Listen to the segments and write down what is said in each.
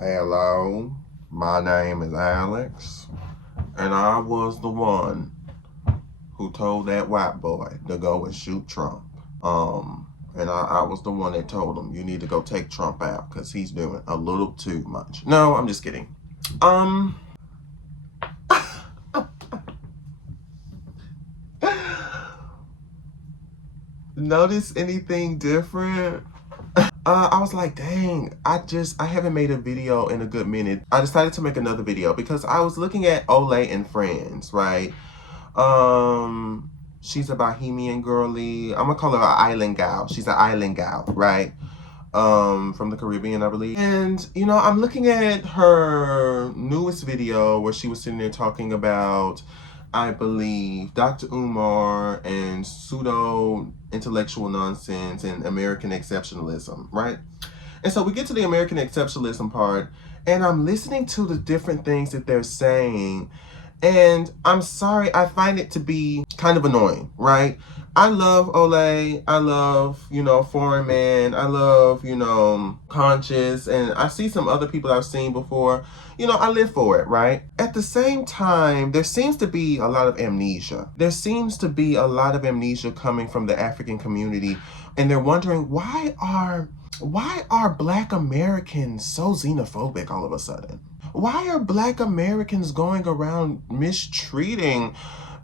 Hello, my name is Alex, and I was the one who told that white boy to go and shoot Trump. And I was the one that told him you need to go take Trump out because he's doing a little too much. No, I'm just kidding. Um, Notice anything different? I was like, dang, I haven't made a video in a good minute. I decided to make another video because I was looking at Olay and Friends, right? She's a Bahamian girly. I'm gonna call her an island gal. She's an island gal, right? From the Caribbean, I believe. And, I'm looking at her newest video where she was sitting there talking about, I believe, Dr. Umar and pseudo intellectual nonsense and American exceptionalism, right? And so we get to the American exceptionalism part, and I'm listening to the different things that they're saying, and I'm sorry, I find it to be kind of annoying, right? I love Olay. I love, Foreign Man. I love, Conscious. And I see some other people I've seen before. I live for it, right? At the same time, there seems to be a lot of amnesia. There seems to be a lot of amnesia coming from the African community. And they're wondering, why are Black Americans so xenophobic all of a sudden? Why are Black Americans going around mistreating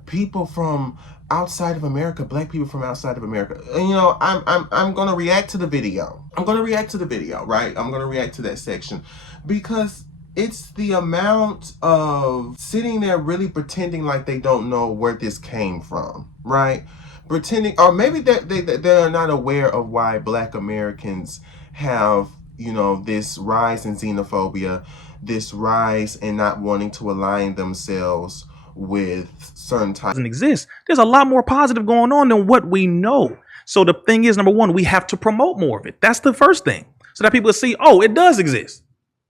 people from outside of America, Black people from outside of America? I'm gonna react to the video. Right? I'm gonna react to that section because it's the amount of sitting there really pretending like they don't know where this came from, right? Pretending, or maybe they're not aware of why Black Americans have, this rise in xenophobia, this rise in not wanting to align themselves with certain types. Doesn't exist. There's a lot more positive going on than what we know. So the thing is, number one, we have to promote more of it. That's the first thing, so that people see, oh, it does exist.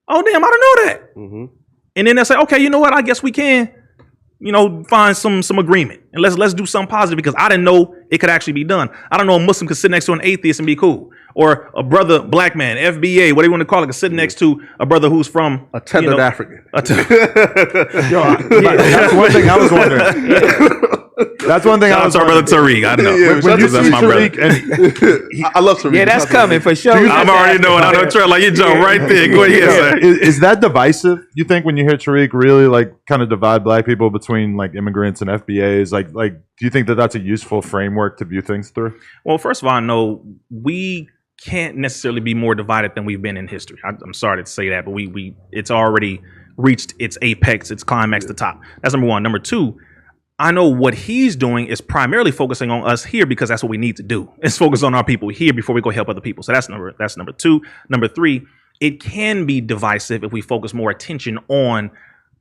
Oh, damn, I don't know that. Mm-hmm. And then they'll say, okay, you know what? I guess we can, find some agreement and let's do something positive because I didn't know it could actually be done. I don't know a Muslim could sit next to an atheist and be cool, or a brother, black man, FBA, whatever you want to call it, could sit next to a brother who's from a tethered African. That's one thing I was wondering. That's one thing I was our brother Tariq. I know. Yeah, when you that's my Tariq, brother. I love Tariq. Yeah, that's coming for sure. I'm already knowing. I know Trey, like you jump right there. Go ahead. Is that divisive? You think when you hear Tariq really kind of divide Black people between immigrants and FBAs? Like, do you think that that's a useful framework to view things through? Well, first of all, no, we can't necessarily be more divided than we've been in history. I'm sorry to say that, but it's already reached its apex, its climax, the top. That's number one. Number two, I know what he's doing is primarily focusing on us here because that's what we need to do. It's focus on our people here before we go help other people. So that's number two. Number three, it can be divisive if we focus more attention on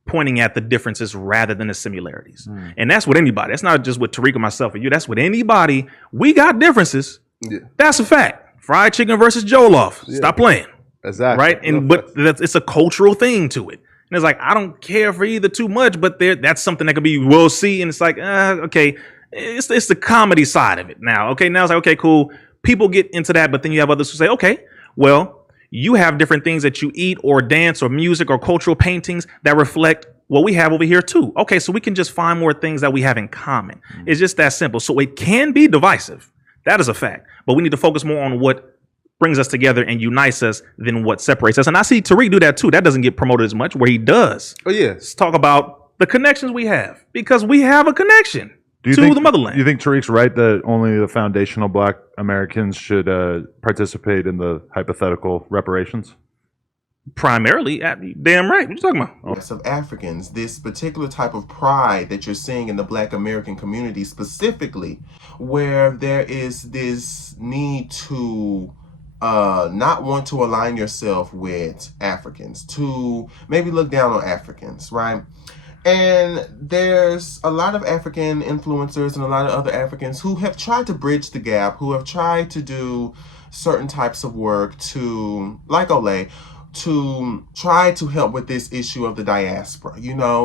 pointing at the differences rather than the similarities. And that's with anybody. That's not just with Tariq and myself and you. That's with anybody. We got differences. Yeah. That's a fact. Fried chicken versus Jollof. Yeah. Stop playing. Exactly. Right? But it's a cultural thing to it. And it's like, I don't care for either too much, but that's something that could be, we'll see. And it's like, okay, it's the comedy side of it now. Okay, now it's like, okay, cool. People get into that, but then you have others who say, okay, well, you have different things that you eat or dance or music or cultural paintings that reflect what we have over here too. Okay, so we can just find more things that we have in common. It's just that simple. So it can be divisive. That is a fact. But we need to focus more on what brings us together and unites us than what separates us. And I see Tariq do that too. That doesn't get promoted as much, where he does. Oh yeah. Let's talk about the connections we have, because we have a connection to the motherland. Do you think Tariq's right that only the foundational Black Americans should participate in the hypothetical reparations? Primarily, damn right. What you talking about? Of Africans, this particular type of pride that you're seeing in the Black American community specifically, where there is this need to not want to align yourself with Africans, to maybe look down on Africans, right? And there's a lot of African influencers and a lot of other Africans who have tried to bridge the gap, who have tried to do certain types of work to, like Olay, to try to help with this issue of the diaspora.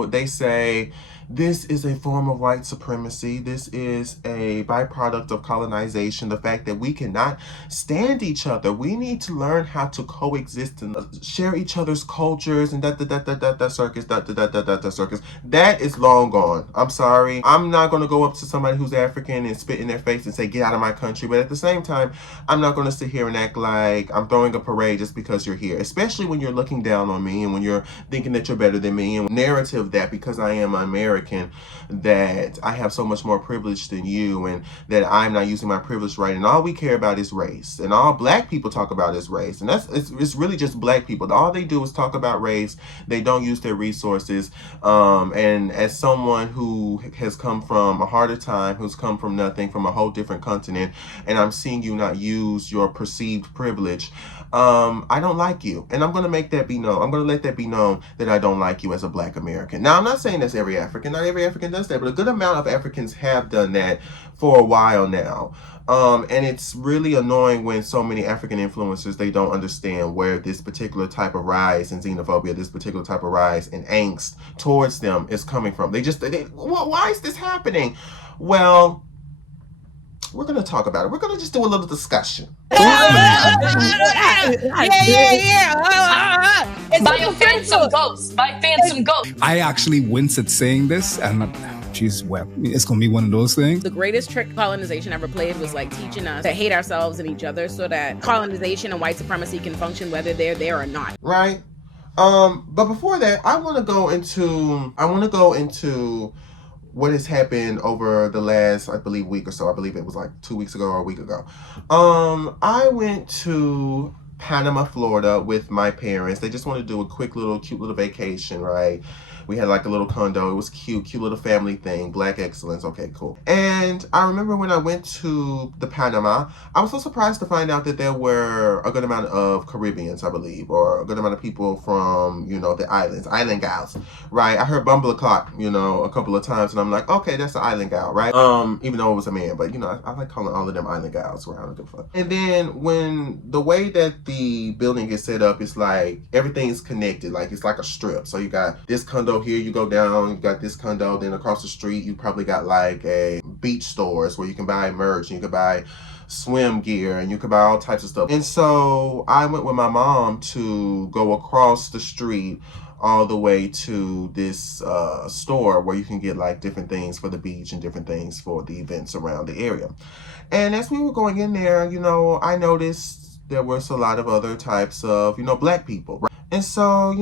They say This is a form of white supremacy. This is a byproduct of colonization. The fact that we cannot stand each other. We need to learn how to coexist and share each other's cultures and that circus, that circus. That is long gone. I'm sorry. I'm not going to go up to somebody who's African and spit in their face and say, get out of my country. But at the same time, I'm not going to sit here and act like I'm throwing a parade just because you're here, especially when you're looking down on me and when you're thinking that you're better than me, and narrative that because I am American, that I have so much more privilege than you and that I'm not using my privilege right, and all we care about is race, and all black people talk about is race, and it's really just black people. All they do is talk about race. They don't use their resources, and as someone who has come from a harder time, who's come from nothing, from a whole different continent, and I'm seeing you not use your perceived privilege, I don't like you, and I'm going to make that be known. I'm going to let that be known that I don't like you as a black American. Now, I'm not saying that's every African. Not every African does that, but a good amount of Africans have done that for a while now. And it's really annoying when so many African influencers, they don't understand where this particular type of rise in xenophobia, this particular type of rise in angst towards them is coming from. Why is this happening? Well, we're going to talk about it. We're going to just do a little discussion. Buy your fans some ghosts. Buy fans some ghosts. I actually wince at saying this, and she's it's gonna be one of those things. The greatest trick colonization ever played was like teaching us to hate ourselves and each other so that colonization and white supremacy can function whether they're there or not. Right. But before that, I want to go into what has happened over the last, I believe, week or so. I believe it was like 2 weeks ago or a week ago. I went to Panama, Florida with my parents. They just wanted to do a quick little, cute little vacation, right? We had like a little condo. It was cute little family thing. Black excellence. Okay, cool. And I remember when I went to the Panama, I was so surprised to find out that there were a good amount of Caribbeans, I believe, or a good amount of people from, the islands, island gals, right? I heard Bumble Clock, a couple of times, and I'm like, okay, that's an island gal, right? Even though it was a man, but I like calling all of them island gals around. And then when the way that the building is set up, it's like everything's connected, like it's like a strip. So you got this condo here, you go down, you got this condo, then across the street you probably got like a beach stores where you can buy merch and you can buy swim gear and you can buy all types of stuff. And so I went with my mom to go across the street all the way to this store where you can get like different things for the beach and different things for the events around the area. And as we were going in there, I noticed there was a lot of other types of, black people, right? And so,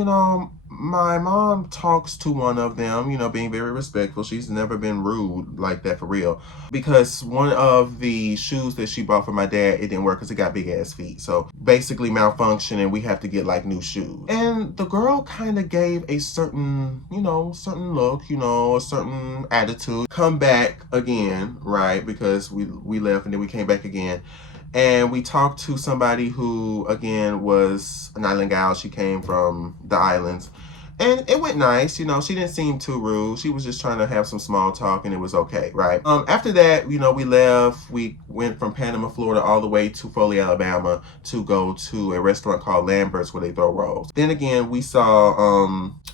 my mom talks to one of them, being very respectful. She's never been rude like that for real. Because one of the shoes that she bought for my dad, it didn't work because it got big ass feet. So basically malfunction and we have to get like new shoes. And the girl kind of gave a certain look, a certain attitude. Come back again, right? Because we left and then we came back again. And we talked to somebody who, again, was an island gal. She came from the islands. And it went nice, she didn't seem too rude. She was just trying to have some small talk and it was okay, right? After that, we left. We went from Panama, Florida, all the way to Foley, Alabama to go to a restaurant called Lambert's where they throw rolls. Then again, we saw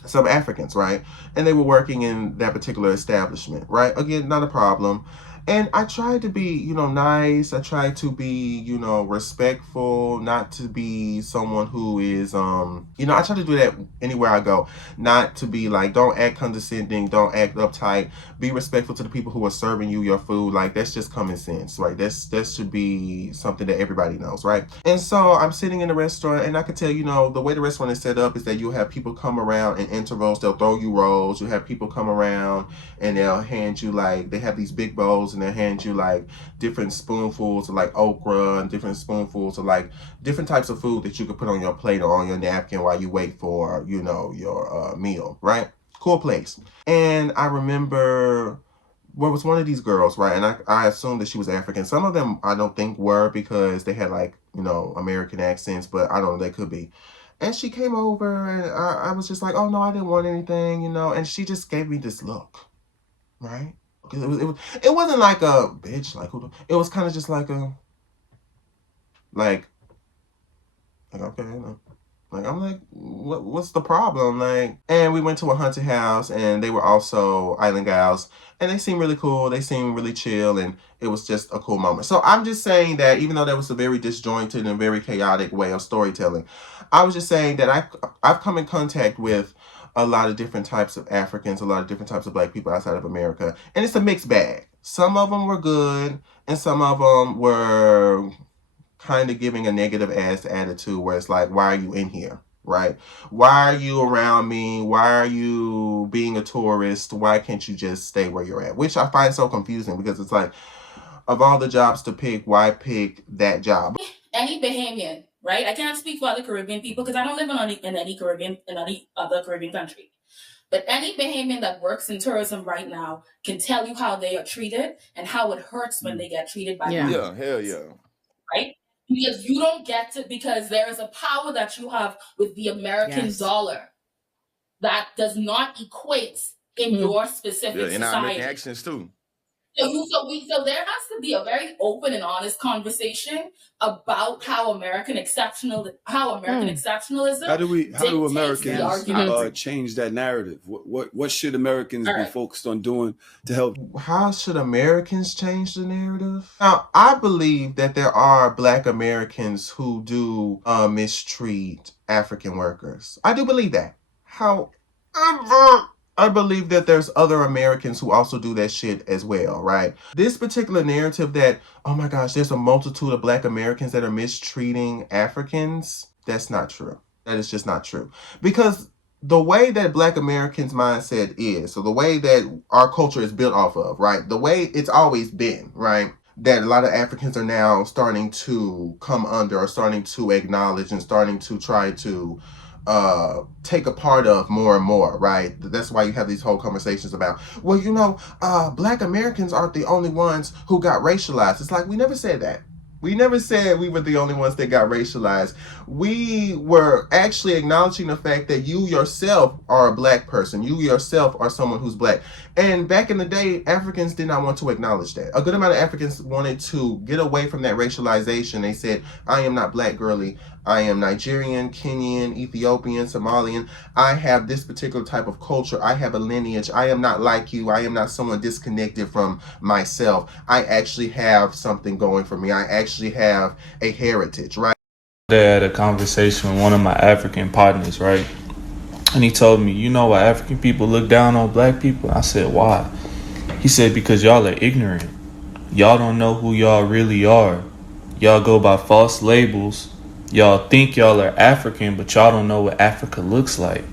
some Africans, right? And they were working in that particular establishment, right? Again, not a problem. And I tried to be, nice. I tried to be, respectful, not to be someone who is, I try to do that anywhere I go. Not to be like, don't act condescending, don't act uptight. Be respectful to the people who are serving you your food. Like, that's just common sense, right? That should be something that everybody knows, right? And so I'm sitting in the restaurant and I could tell, the way the restaurant is set up is that you'll have people come around in intervals. They'll throw you rolls. You'll have people come around and they'll hand you they have these big bowls and they'll hand you like different spoonfuls of like okra and different spoonfuls of like different types of food that you could put on your plate or on your napkin while you wait for, your meal, right? Cool place. And I remember was one of these girls, right? And I assumed that she was African. Some of them I don't think were because they had like, American accents, but I don't know, they could be. And she came over and I was just like, oh no, I didn't want anything, and she just gave me this look, right? It wasn't like a bitch, like it was kind of just like a, like okay, Like, I'm like, what's the problem? Like, and we went to a haunted house, and they were also island gals, and they seemed really cool. They seemed really chill, and it was just a cool moment. So I'm just saying that even though that was a very disjointed and very chaotic way of storytelling, I was just saying that I've come in contact with a lot of different types of Africans, a lot of different types of Black people outside of America, and it's a mixed bag. Some of them were good, and some of them were kind of giving a negative ass attitude where it's like, why are you in here? Right? Why are you around me? Why are you being a tourist? Why can't you just stay where you're at? Which I find so confusing because it's like, of all the jobs to pick, why pick that job? Any Bahamian, right? I can't speak for other Caribbean people because I don't live in any other Caribbean country. But any Bahamian that works in tourism right now can tell you how they are treated and how it hurts when they get treated by Yeah. people. Yeah, hell yeah. Right? Because you don't get to, because there is a power that you have with the American dollar that does not equate in your specific Yeah, and I'm making society. actions too. So there has to be a very open and honest conversation about how American exceptionalism. How do dictates the Americans argument. change that narrative? What should Americans All be right. focused on doing to help? How should Americans change the narrative? Now, I believe that there are Black Americans who do mistreat African workers. I do believe that. However, I believe that there's other Americans who also do that shit as well, right? This particular narrative that, oh my gosh, there's a multitude of Black Americans that are mistreating Africans, that's not true. That is just not true. Because the way that Black Americans' mindset is, so the way that our culture is built off of, right? The way it's always been, right? That a lot of Africans are now starting to come under, or starting to acknowledge, and starting to try to take a part of more and more, right? That's why you have these whole conversations about, well, you know, Black Americans aren't the only ones who got racialized. It's like, we never said that. We never said we were the only ones that got racialized. We were actually acknowledging the fact that you yourself are a Black person. You yourself are someone who's Black. And back in the day, Africans did not want to acknowledge that. A good amount of Africans wanted to get away from that racialization. They said, I am not Black girly. I am Nigerian, Kenyan, Ethiopian, Somalian. I have this particular type of culture. I have a lineage. I am not like you. I am not someone disconnected from myself. I actually have something going for me. I actually have a heritage, right? I had a conversation with one of my African partners, right? And he told me, you know why African people look down on Black people? I said, why? He said, because y'all are ignorant. Y'all don't know who y'all really are. Y'all go by false labels. Y'all think y'all are African, but y'all don't know what Africa looks like.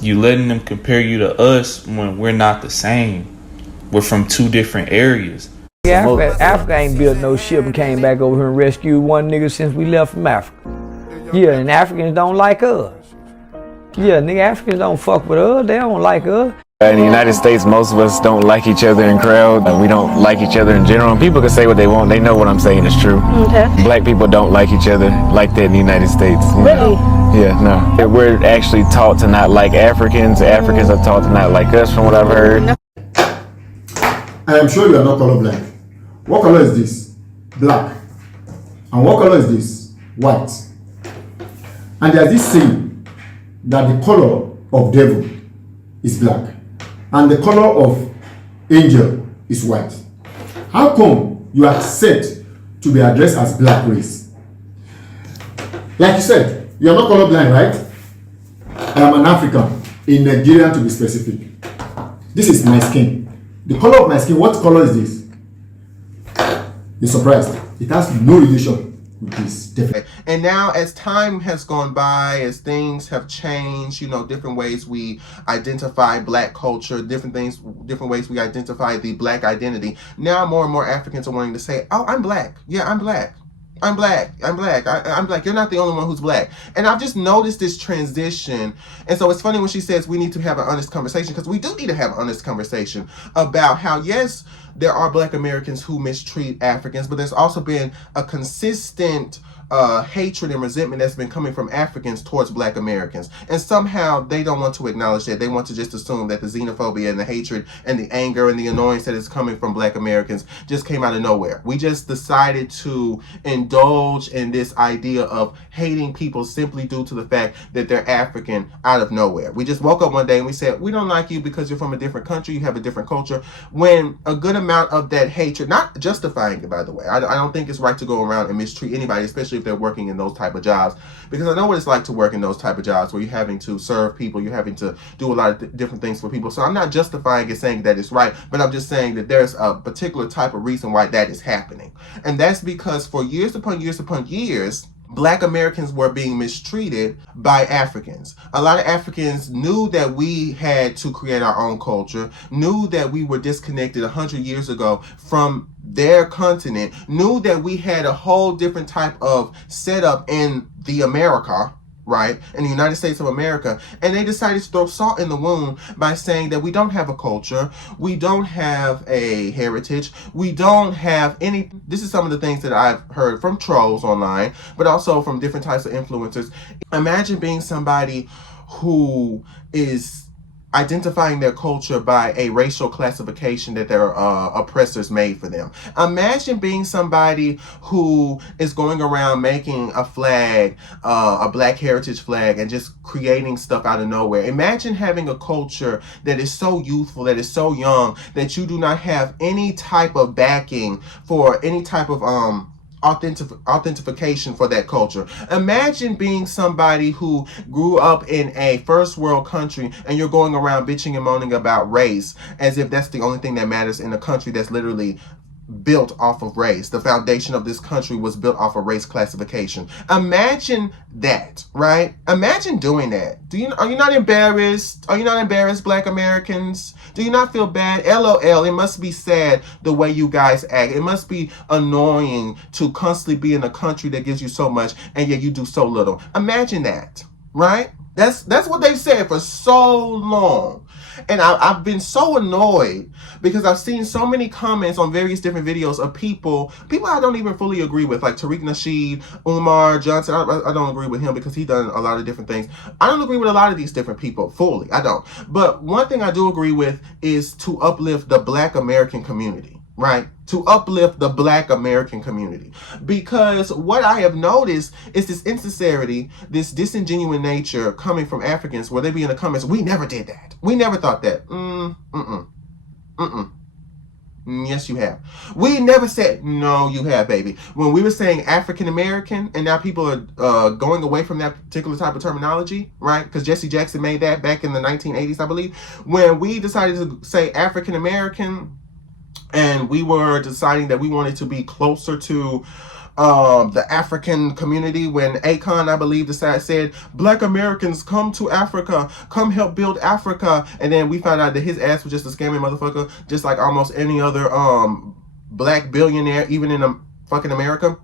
You letting them compare you to us when we're not the same. We're from two different areas. Africa ain't built no ship and came back over here and rescued one nigga since we left from Africa. Yeah, and Africans don't like us. Yeah, nigga, Africans don't fuck with us. They don't like us. In the United States, most of us don't like each other in crowd. We don't like each other in general. And people can say what they want. They know what I'm saying is true. Okay. Black people don't like each other like that in the United States. Really? Yeah, no. We're actually taught to not like Africans. Africans are taught to not like us, from what I've heard. I am sure you are not colorblind. What color is this? Black. And what color is this? White. And there's this saying that the color of devil is black and the color of angel is white. How come you are set to be addressed as black race? Like you said, you are not colorblind, right? I am an African, a Nigerian to be specific. This is my skin. The color of my skin, what color is this? You're surprised. It has no relation with this. Definitely. And now, as time has gone by, as things have changed, you know, different ways we identify Black culture, different ways we identify the Black identity. Now, more and more Africans are wanting to say, "Oh, I'm Black. Yeah, I'm Black. I'm Black. I'm Black. I'm Black. You're not the only one who's Black." And I've just noticed this transition. And so it's funny when she says we need to have an honest conversation, because we do need to have an honest conversation about how, yes, there are Black Americans who mistreat Africans, but there's also been a consistent hatred and resentment that's been coming from Africans towards Black Americans. And somehow they don't want to acknowledge that. They want to just assume that the xenophobia and the hatred and the anger and the annoyance that is coming from Black Americans just came out of nowhere. We just decided to indulge in this idea of hating people simply due to the fact that they're African out of nowhere. We just woke up one day and we said, we don't like you because you're from a different country, you have a different culture, when a good amount of that hatred, not justifying it, by the way, I don't think it's right to go around and mistreat anybody, especially if they're working in those type of jobs, because I know what it's like to work in those type of jobs where you're having to serve people, you're having to do a lot of different things for people. So I'm not justifying it, saying that it's right, but I'm just saying that there's a particular type of reason why that is happening. And that's because for years upon years upon years, Black Americans were being mistreated by Africans. A lot of Africans knew that we had to create our own culture, knew that we were disconnected 100 years ago from their continent, knew that we had a whole different type of setup in the America, right, in the United States of America, and they decided to throw salt in the wound by saying that we don't have a culture, we don't have a heritage, we don't have any. This is some of the things that I've heard from trolls online, but also from different types of influencers. Imagine being somebody who is identifying their culture by a racial classification that their oppressors made for them. Imagine being somebody who is going around making a flag, a Black heritage flag, and just creating stuff out of nowhere. Imagine having a culture that is so youthful, that is so young, that you do not have any type of backing for any type of authentication for that culture. Imagine being somebody who grew up in a first world country and you're going around bitching and moaning about race as if that's the only thing that matters in a country that's literally built off of race. The foundation of this country was built off of race classification. Imagine that, right? Imagine doing that. Are you not embarrassed? Are you not embarrassed, Black Americans? Do you not feel bad? LOL, it must be sad the way you guys act. It must be annoying to constantly be in a country that gives you so much and yet you do so little. Imagine that, right? That's what they've said for so long. And I've been so annoyed because I've seen so many comments on various different videos of people I don't even fully agree with, like Tariq Nasheed, Umar Johnson. I don't agree with him because he's done a lot of different things. I don't agree with a lot of these different people fully. I don't. But one thing I do agree with is to uplift the Black American community, right? To uplift the Black American community. Because what I have noticed is this insincerity, this disingenuous nature coming from Africans where they be in the comments, we never did that. We never thought that. Yes, you have. We never said, no, you have, baby. When we were saying African American, and now people are going away from that particular type of terminology, right? Because Jesse Jackson made that back in the 1980s, I believe. When we decided to say African American, and we were deciding that we wanted to be closer to the African community, when Akon, I believe, said, Black Americans, come to Africa, come help build Africa. And then we found out that his ass was just a scamming motherfucker, just like almost any other Black billionaire, even in fucking America.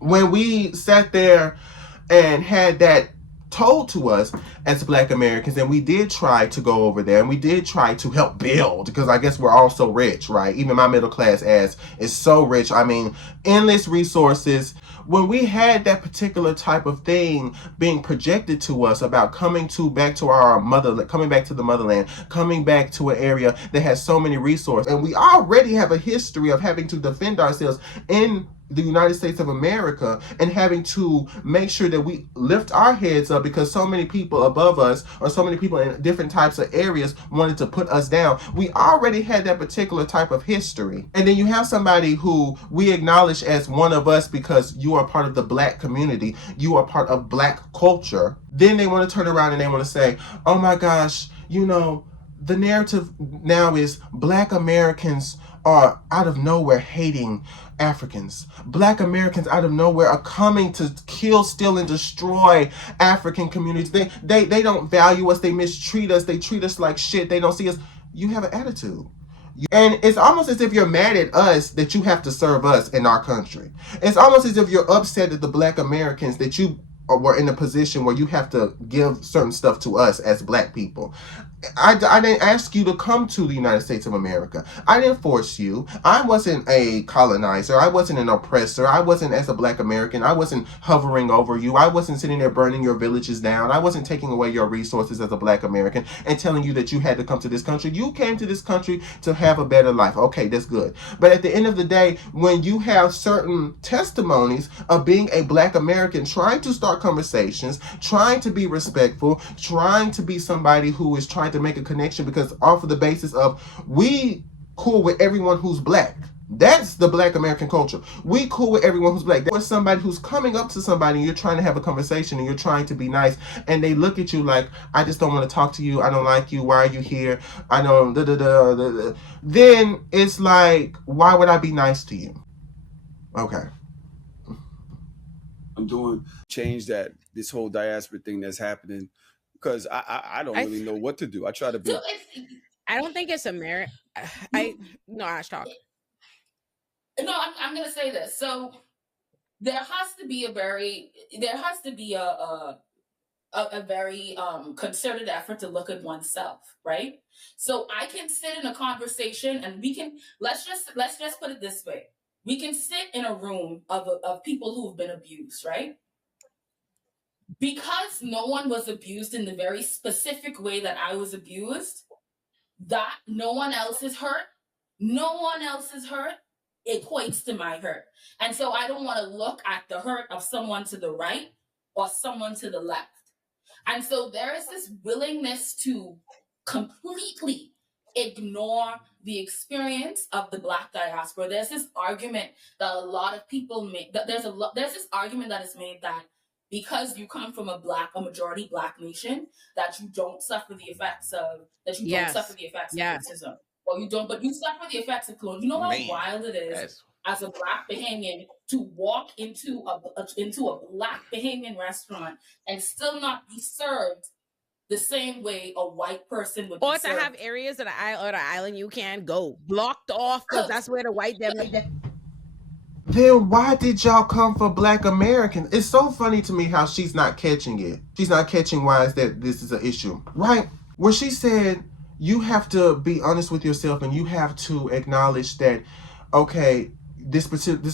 When we sat there and had that told to us as Black Americans, and we did try to go over there and we did try to help build, because I guess we're all so rich, right? Even my middle class ass is so rich. I mean, endless resources. When we had that particular type of thing being projected to us about coming back to our motherland, coming back to the motherland, coming back to an area that has so many resources, and we already have a history of having to defend ourselves in the United States of America and having to make sure that we lift our heads up because so many people above us or so many people in different types of areas wanted to put us down. We already had that particular type of history. And then you have somebody who we acknowledge as one of us because you are part of the Black community, you are part of Black culture. Then they want to turn around and they want to say, oh my gosh, you know, the narrative now is Black Americans are out of nowhere hating Africans. Black Americans out of nowhere are coming to kill, steal, and destroy African communities. They don't value us. They mistreat us. They treat us like shit. They don't see us. You have an attitude. And it's almost as if you're mad at us that you have to serve us in our country. It's almost as if you're upset at the Black Americans that you were in a position where you have to give certain stuff to us as Black people. I didn't ask you to come to the United States of America. I didn't force you. I wasn't a colonizer. I wasn't an oppressor. I wasn't, as a Black American, I wasn't hovering over you. I wasn't sitting there burning your villages down. I wasn't taking away your resources as a Black American and telling you that you had to come to this country. You came to this country to have a better life. Okay, that's good. But at the end of the day, when you have certain testimonies of being a Black American, trying to start conversations, trying to be respectful, trying to be somebody who is trying to make a connection, because off of the basis of we cool with everyone who's Black. That's the Black American culture. We cool with everyone who's Black. There's somebody who's coming up to somebody and you're trying to have a conversation and you're trying to be nice and they look at you like, I just don't want to talk to you. I don't like you. Why are you here? I don't Then it's like, why would I be nice to you? Okay. I'm doing change that this whole diaspora thing that's happening, because I don't really know what to do. I try to be. I don't think it's a merit. Ash talk. No, I'm gonna say this. So there has to be a very concerted effort to look at oneself, right? So I can sit in a conversation and we can let's just put it this way. We can sit in a room of people who've been abused, right? Because no one was abused in the very specific way that I was abused, that no one else is hurt, equates to my hurt. And so I don't want to look at the hurt of someone to the right or someone to the left. And so there is this willingness to completely ignore the experience of the Black diaspora. There's this argument that a lot of people make, that there's this argument that is made that because you come from a majority Black nation, that you don't suffer the effects of racism. Or you don't, but you suffer the effects of colonialism. You know how wild it is as a Black Bahamian to walk into a Black Bahamian restaurant and still not be served the same way a white person would be served. Or to have areas of the island you can't go blocked off because that's where the white them. Then why did y'all come for Black Americans? It's so funny to me how she's not catching it. She's not catching why is that this is an issue, right? Where she said you have to be honest with yourself and you have to acknowledge that, okay, this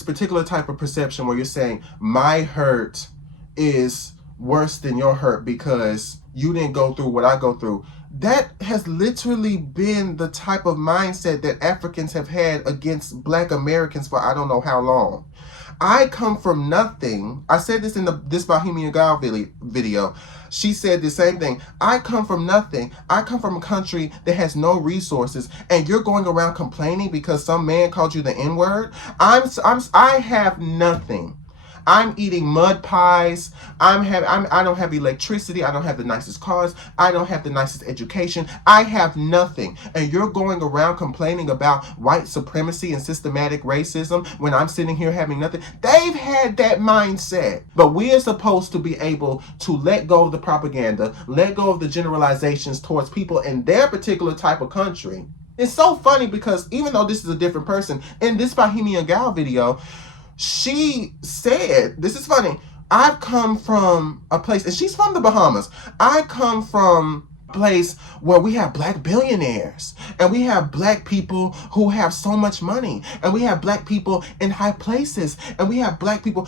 particular type of perception where you're saying my hurt is worse than your hurt because you didn't go through what I go through. That has literally been the type of mindset that Africans have had against Black Americans for I don't know how long. I come from nothing. I said this in this Bohemian Girl video. She said the same thing. I come from nothing. I come from a country that has no resources, and you're going around complaining because some man called you the N-word. I have nothing. I'm eating mud pies. I don't have electricity. I don't have the nicest cars. I don't have the nicest education. I have nothing. And you're going around complaining about white supremacy and systematic racism when I'm sitting here having nothing. They've had that mindset. But we are supposed to be able to let go of the propaganda, let go of the generalizations towards people in their particular type of country. It's so funny because even though this is a different person, in this Bohemian Gal video, she said, this is funny, I've come from a place, and she's from the Bahamas. I come from a place where we have Black billionaires, and we have Black people who have so much money, and we have Black people in high places, and we have Black people,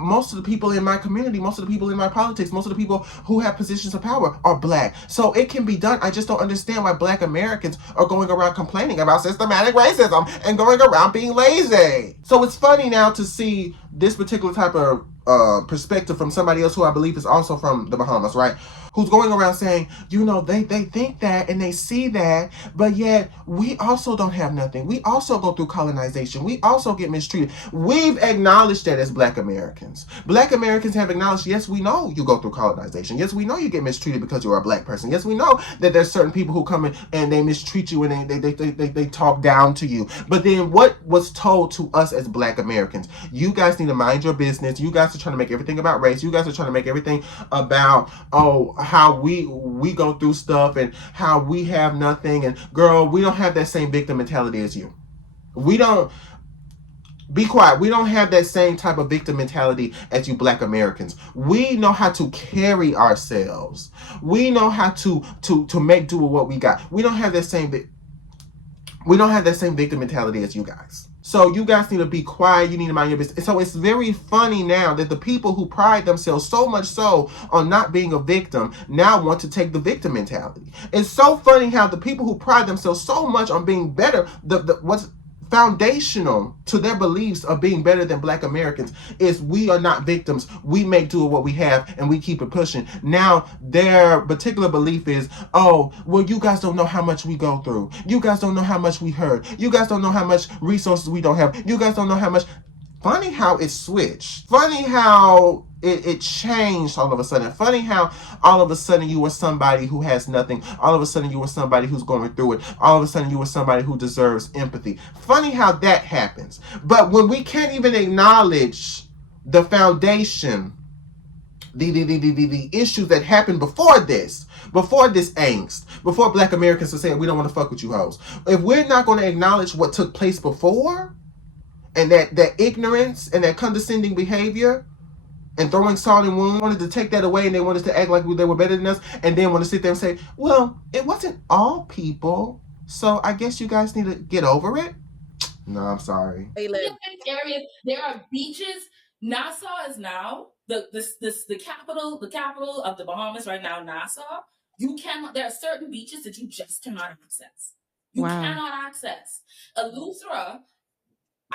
most of the people in my community, most of the people in my politics, most of the people who have positions of power are Black. So it can be done. I just don't understand why Black Americans are going around complaining about systematic racism and going around being lazy. So it's funny now to see this particular type of perspective from somebody else who I believe is also from the Bahamas, right? Who's going around saying, they think that and they see that, but yet we also don't have nothing. We also go through colonization. We also get mistreated. We've acknowledged that as Black Americans. Black Americans have acknowledged, yes, we know you go through colonization. Yes, we know you get mistreated because you're a Black person. Yes, we know that there's certain people who come in and they mistreat you and they talk down to you. But then what was told to us as Black Americans? You guys need to mind your business. You guys are trying to make everything about race. You guys are trying to make everything about, how we go through stuff and how we have nothing. And girl, we don't have that same victim mentality as you. We don't. Be quiet. We don't have that same type of victim mentality as you Black Americans. We know how to carry ourselves. We know how to make do with what we got. We don't have that same victim mentality as you guys. So you guys need to be quiet. You need to mind your business. So it's very funny now that the people who pride themselves so much so on not being a victim now want to take the victim mentality. It's so funny how the people who pride themselves so much on being better, what's foundational to their beliefs of being better than Black Americans is we are not victims. We make do with what we have and we keep it pushing. Now their particular belief is, oh, well, you guys don't know how much we go through. You guys don't know how much we hurt. You guys don't know how much resources we don't have. You guys don't know how much. Funny how it switched. Funny how it changed all of a sudden. Funny how all of a sudden you were somebody who has nothing. All of a sudden you were somebody who's going through it. All of a sudden you were somebody who deserves empathy. Funny how that happens. But when we can't even acknowledge the foundation, the issues that happened before this angst, before Black Americans were saying we don't want to fuck with you hoes. If we're not going to acknowledge what took place before, and that ignorance and that condescending behavior and throwing salt and wound, wanted to take that away and they wanted to act like they were better than us and then want to sit there and say, well, it wasn't all people, so I guess you guys need to get over it. No, I'm sorry. Areas, there are beaches. Nassau is now the capital of the Bahamas right now. Nassau, there are certain beaches that you just cannot access. You cannot access. Eleuthera,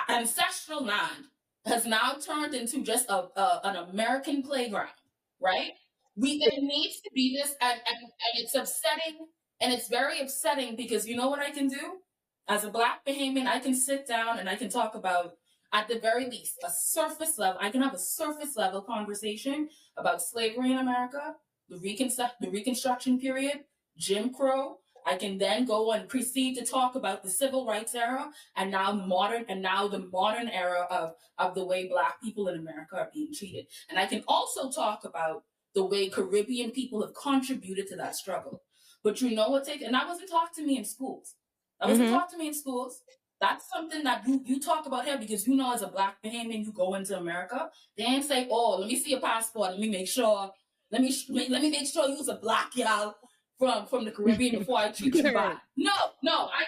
ancestral land, has now turned into just an American playground, right? There needs to be this, and it's upsetting, and it's very upsetting because you know what I can do? As a Black Bahamian, I can sit down and I can talk about, at the very least, a surface level. I can have a surface level conversation about slavery in America, the Reconstruction period, Jim Crow. I can then go and proceed to talk about the Civil Rights era and now the modern era of the way Black people in America are being treated. And I can also talk about the way Caribbean people have contributed to that struggle. But you know what, and that wasn't taught to me in schools. That's something that you talk about here because you know as a Black Bahamian, you go into America, they ain't say, oh, let me see your passport, let me make sure make sure you was a Black y'all from the Caribbean before I treat you bad. No, I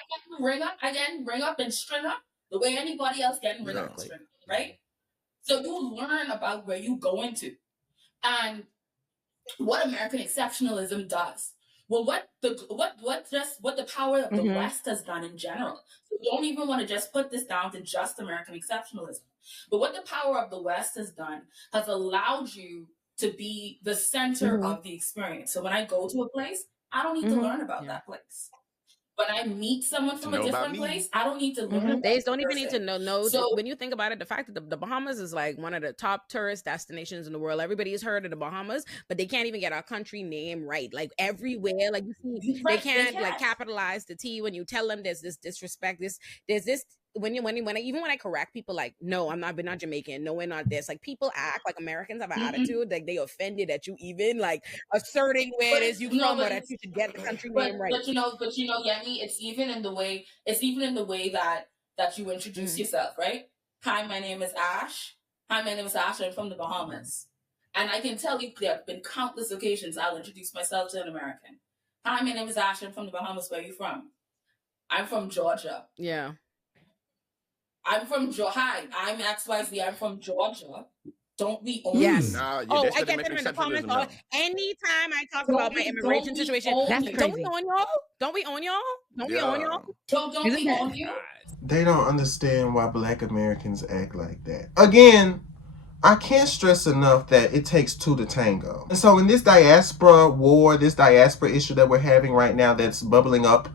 didn't ring up and string up the way anybody else didn't ring up and string up, right? So you learn about where you go into and what American exceptionalism does. Well, what the power of the West has done in general. So we don't even want to just put this down to just American exceptionalism. But what the power of the West has done has allowed you to be the center of the experience. So when I go to a place, I don't need to learn about that place. When I meet someone from a different place, I don't need to learn. They don't even need to know. So when you think about it, the fact that the Bahamas is like one of the top tourist destinations in the world. Everybody's heard of the Bahamas, but they can't even get our country name right. Like everywhere, like you see, they can't like capitalize the T when you tell them there's this disrespect. There's this. When I correct people, like, no, we're not Jamaican, no, we're not this. Like people act like Americans have an attitude, like they offended that you even like asserting where it is you from or that you should get the country name right. But you know, Yemi, it's even in the way that you introduce yourself, right? Hi, my name is Ash. I'm from the Bahamas. And I can tell you there have been countless occasions I'll introduce myself to an American. Hi, my name is Ash. I'm from the Bahamas. Where are you from? I'm from Georgia. Yeah. I'm from Georgia. Hi, I'm XYZ. I'm from Georgia. Don't we own Yes. I get them in the comments all anytime I talk about my immigration situation. Don't we own y'all? Don't we own y'all? Don't we own y'all? Don't we own you? They don't understand why Black Americans act like that. Again, I can't stress enough that it takes two to tango. And so in this diaspora war, this diaspora issue that we're having right now that's bubbling up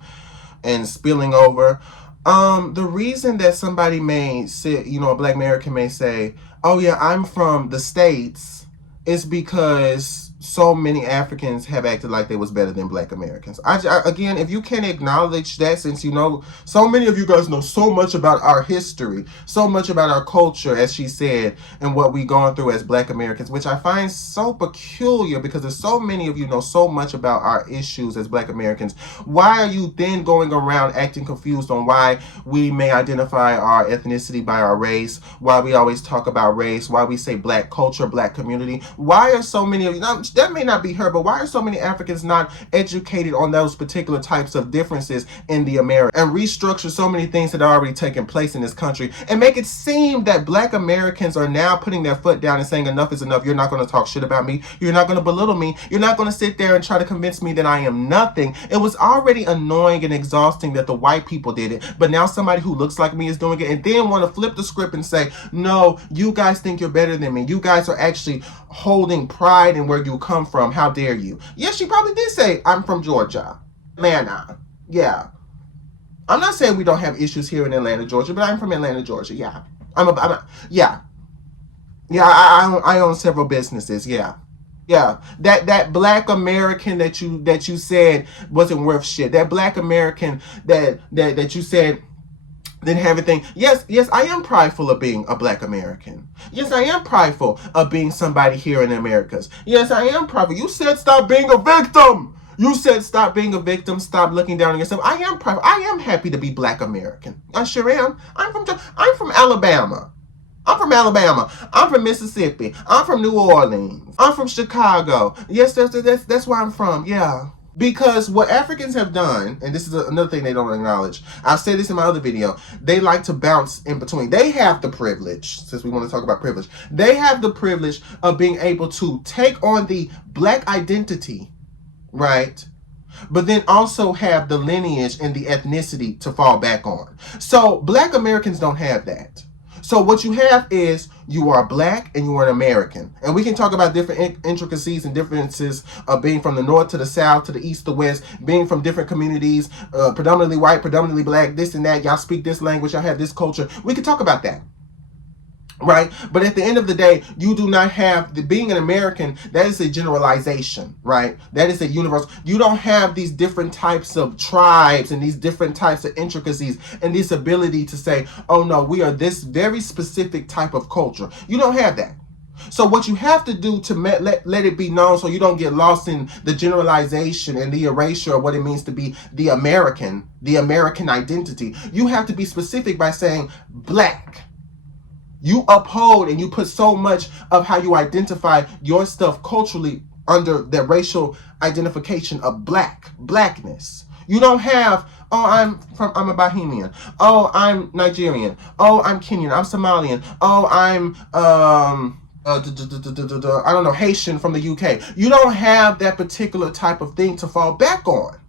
and spilling over, the reason that somebody may say, a Black American may say, oh yeah, I'm from the States, is because so many Africans have acted like they was better than Black Americans. Again, if you can't acknowledge that, since you know, so many of you guys know so much about our history, so much about our culture, as she said, and what we gone through as Black Americans, which I find so peculiar because there's so many of you know so much about our issues as Black Americans. Why are you then going around acting confused on why we may identify our ethnicity by our race, why we always talk about race, why we say Black culture, Black community? Why are so many of you, now, that may not be her, but why are so many Africans not educated on those particular types of differences in the America, and restructure so many things that are already taking place in this country and make it seem that Black Americans are now putting their foot down and saying enough is enough. You're not going to talk shit about me. You're not going to belittle me. You're not going to sit there and try to convince me that I am nothing. It was already annoying and exhausting that the white people did it, but now somebody who looks like me is doing it, and then want to flip the script and say, no, you guys think you're better than me. You guys are actually holding pride in where you come from. How dare you? Yes, she probably did say, I'm from Georgia. Atlanta. Yeah. I'm not saying we don't have issues here in Atlanta, Georgia, but I'm from Atlanta, Georgia. Yeah. Yeah. Yeah, I own several businesses. Yeah. Yeah. That Black American that you said wasn't worth shit. That Black American that you said didn't have anything. Yes, I am prideful of being a Black American. Yes, I am prideful of being somebody here in the Americas. Yes, I am prideful. You said stop being a victim. You said stop being a victim. Stop looking down on yourself. I am prideful. I am happy to be Black American. I sure am. I'm from Alabama. I'm from Alabama. I'm from Mississippi. I'm from New Orleans. I'm from Chicago. Yes, that's where I'm from. Yeah. Because what Africans have done, and this is another thing they don't acknowledge, I've said this in my other video, they like to bounce in between. They have the privilege, since we want to talk about privilege, they have the privilege of being able to take on the Black identity, right? But then also have the lineage and the ethnicity to fall back on. So Black Americans don't have that. So what you have is you are Black and you are an American. And we can talk about different intricacies and differences of being from the north to the south, to the east to west, being from different communities, predominantly white, predominantly Black, this and that. Y'all speak this language, y'all have this culture. We can talk about that. Right? But at the end of the day, you do not have being an American, that is a generalization, right? That is a universal. You don't have these different types of tribes and these different types of intricacies and this ability to say, oh no, we are this very specific type of culture. You don't have that. So what you have to do to let it be known so you don't get lost in the generalization and the erasure of what it means to be the American identity, you have to be specific by saying Black. You uphold and you put so much of how you identify your stuff culturally under the racial identification of Blackness. You don't have, oh, I'm a Bahamian. Oh, I'm Nigerian. Oh, I'm Kenyan. I'm Somalian. Oh, I'm I don't know, Haitian from the UK. You don't have that particular type of thing to fall back on.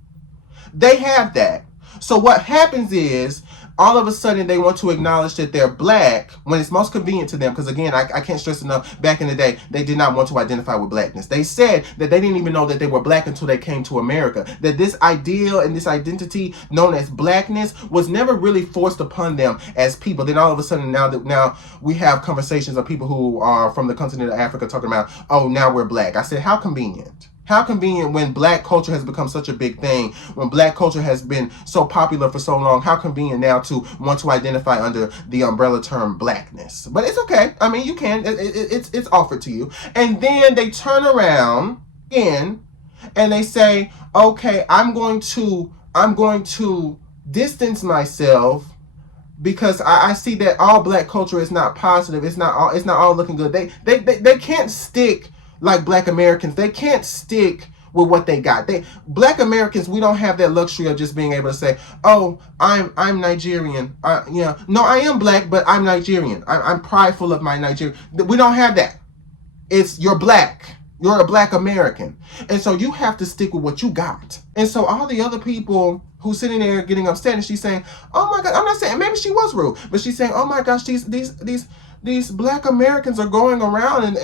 They have that. So what happens is, all of a sudden they want to acknowledge that they're Black when it's most convenient to them. Because again, I can't stress enough, back in the day, they did not want to identify with Blackness. They said that they didn't even know that they were Black until they came to America. That this ideal and this identity known as Blackness was never really forced upon them as people. Then all of a sudden now we have conversations of people who are from the continent of Africa talking about, oh, now we're Black. I said, how convenient. How convenient when Black culture has become such a big thing, when Black culture has been so popular for so long, how convenient now to want to identify under the umbrella term Blackness. But it's okay. I mean, you can. It's offered to you. And then they turn around again and they say, okay, I'm going to distance myself because I see that all Black culture is not positive. It's not all looking good. They can't stick like Black Americans. They can't stick with what they got. Black Americans, we don't have that luxury of just being able to say, oh, I'm Nigerian. No, I am Black, but I'm Nigerian. I'm prideful of my Nigerian. We don't have that. It's you're Black. You're a Black American. And so you have to stick with what you got. And so all the other people who's sitting there getting upset and she's saying, oh my God, I'm not saying, maybe she was rude, but she's saying, oh my gosh, these Black Americans are going around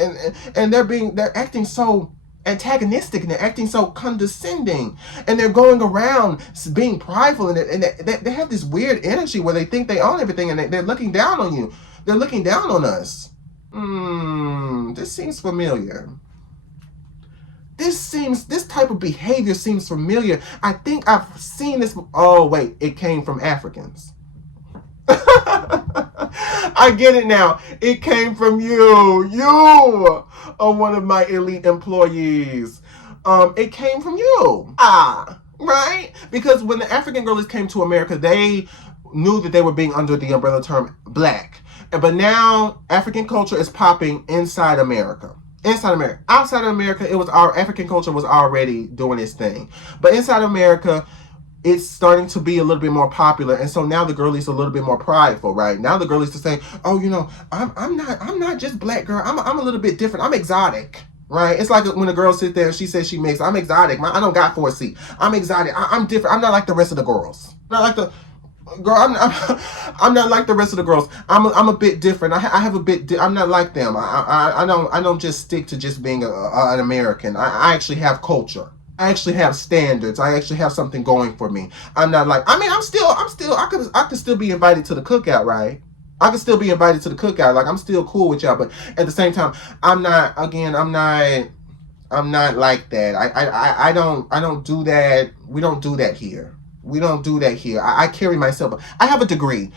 and they're acting so antagonistic and they're acting so condescending and they're going around being prideful and they have this weird energy where they think they own everything and they're looking down on you. They're looking down on us. This seems familiar. this type of behavior seems familiar. I think I've seen this. Oh wait, it came from Africans. I get it now. It came from you. You are one of my elite employees. It came from you. Right? Because when the African girlies came to America, they knew that they were being under the umbrella term black. But now African culture is popping inside America. Inside America. Outside of America, it was our African culture was already doing its thing. But inside America, it's starting to be a little bit more popular, and so now the girlies are a little bit more prideful, right? Now the girlies are saying, "Oh, you know, I'm not just black, girl. I'm a little bit different. I'm exotic." Right? It's like when a girl sits there and she says she mixed. I'm exotic. I don't got 4C. I'm exotic. I'm different. I'm not like the rest of the girls. Not like the girl. I'm not like the rest of the girls. I'm a bit different. I have a bit. I'm not like them. I don't just stick to just being an American. I actually have culture. I actually have standards. I actually have something going for me. I'm not like. I mean, I could still be invited to the cookout, right? I could still be invited to the cookout. Like, I'm still cool with y'all, but at the same time, I'm not like that. I don't do that. We don't do that here. We don't do that here. I carry myself. I have a degree.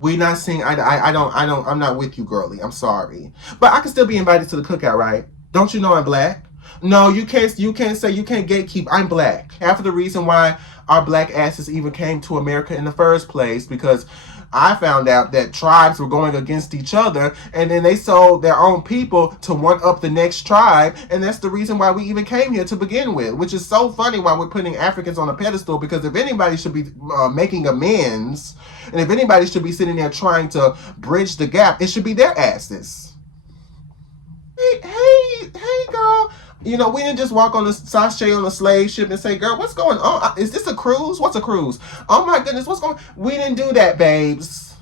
We not saying I'm not with you, girly. I'm sorry. But I can still be invited to the cookout, right? Don't you know I'm black? No, you can't say you can't gatekeep. I'm black. Half of the reason why our black asses even came to America in the first place, because I found out that tribes were going against each other, and then they sold their own people to one up the next tribe, and that's the reason why we even came here to begin with, which is so funny why we're putting Africans on a pedestal, because if anybody should be making amends, and if anybody should be sitting there trying to bridge the gap, it should be their asses. Hey, girl. You know, we didn't just walk on the sachet on a slave ship and say, girl, what's going on? Is this a cruise? What's a cruise? Oh my goodness, what's going on? We didn't do that, babes.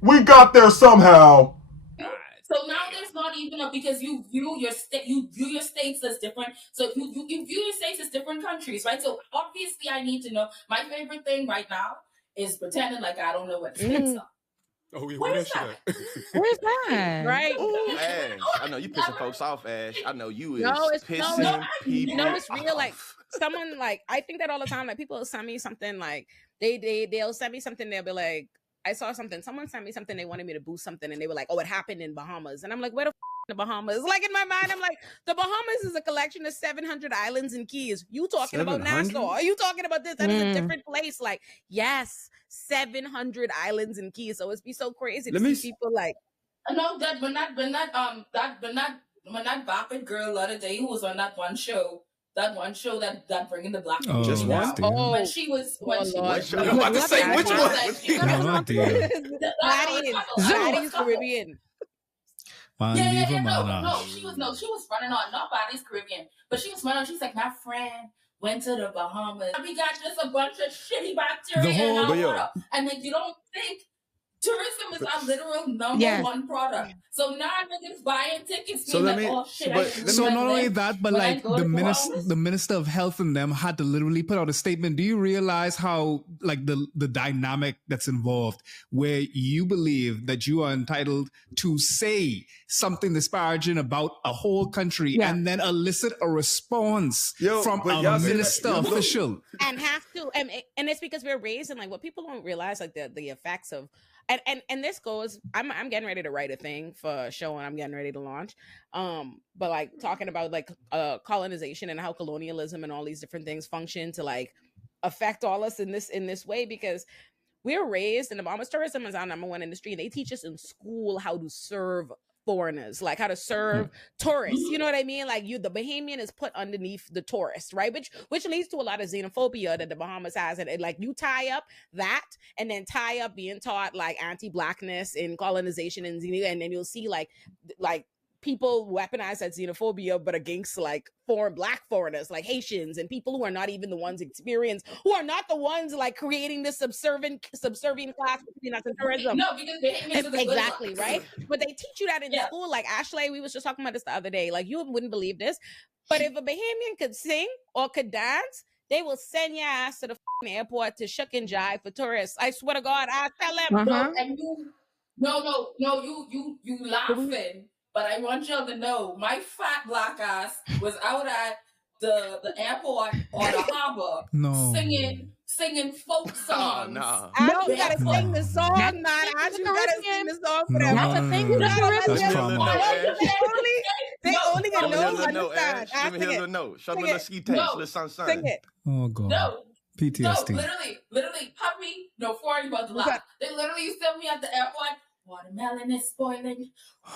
We got there somehow. So now there's not even because you view your state, you view your states as different. So you view your states as different countries, right? So obviously I need to know. My favorite thing right now is pretending like I don't know what states are. Oh, yeah, Where is that? Where's that? Right? Ash, I know you pissing folks off, Ash. I know you is pissing people it's real. off. Like someone, like, I think that all the time. Like, people send me something, like they'll send me something. They'll be like, I saw something. Someone sent me something. They wanted me to boost something, and they were like, "Oh, it happened in Bahamas." And I'm like, "Where the the Bahamas?" Like, in my mind, I'm like, the Bahamas is a collection of 700 islands and keys. You talking about 700? Nassau? Are you talking about this? That is a different place. Like, yes, 700 islands and keys. So it's be so crazy to see people like. No, that when that vapid girl the other day who was on that one show that bringing the black people Just one? out. When she was I'm about to say which one. Zaddy's Caribbean. No, she was running on nobody's Caribbean, but she was running on. She's like, my friend went to the Bahamas. We got just a bunch of shitty bacteria in our water, and like, you don't think tourism is our literal number one product. So now niggas buying tickets. So like, oh shit. So not only that, but like the minister of health and them had to literally put out a statement. Do you realize how like the dynamic that's involved, where you believe that you are entitled to say something disparaging about a whole country and then elicit a response from a minister official? And have to, and it's because we're raised in like what people don't realize, like the effects of. And this goes, I'm getting ready to write a thing for a show, and I'm getting ready to launch. But like talking about like colonization and how colonialism and all these different things function to like affect all us in this way, because we're raised in the Bahamas. Tourism is our number one industry, and they teach us in school how to serve foreigners, like how to serve tourists. You know what I mean? Like the Bahamian is put underneath the tourist, right? Which leads to a lot of xenophobia that the Bahamas has. And like you tie up that, and then tie up being taught like anti-blackness in colonization and then you'll see like people weaponize that xenophobia, but against like black foreigners, like Haitians and people who are not even the ones who are not the ones like creating this subservient class between us and tourism. No, because exactly, right? But they teach you that in school. Like Ashley, we was just talking about this the other day. Like, you wouldn't believe this, but if a Bahamian could sing or could dance, they will send your ass to the airport to shuck and jive for tourists. I swear to God, I tell them. No, and you laughing. but I want y'all to know my fat black ass was out at the airport or the harbor singing folk songs. no. You gotta sing the song, man. You gotta sing the song for them. That's trauma. They only can know understand. Give me a little note. Show me a little ski tape, little sunshine. Sing it. Oh God. No. PTSD. No, literally, puppy. No, sorry about the laugh. They literally used to tell me at the airport, watermelon is spoiling.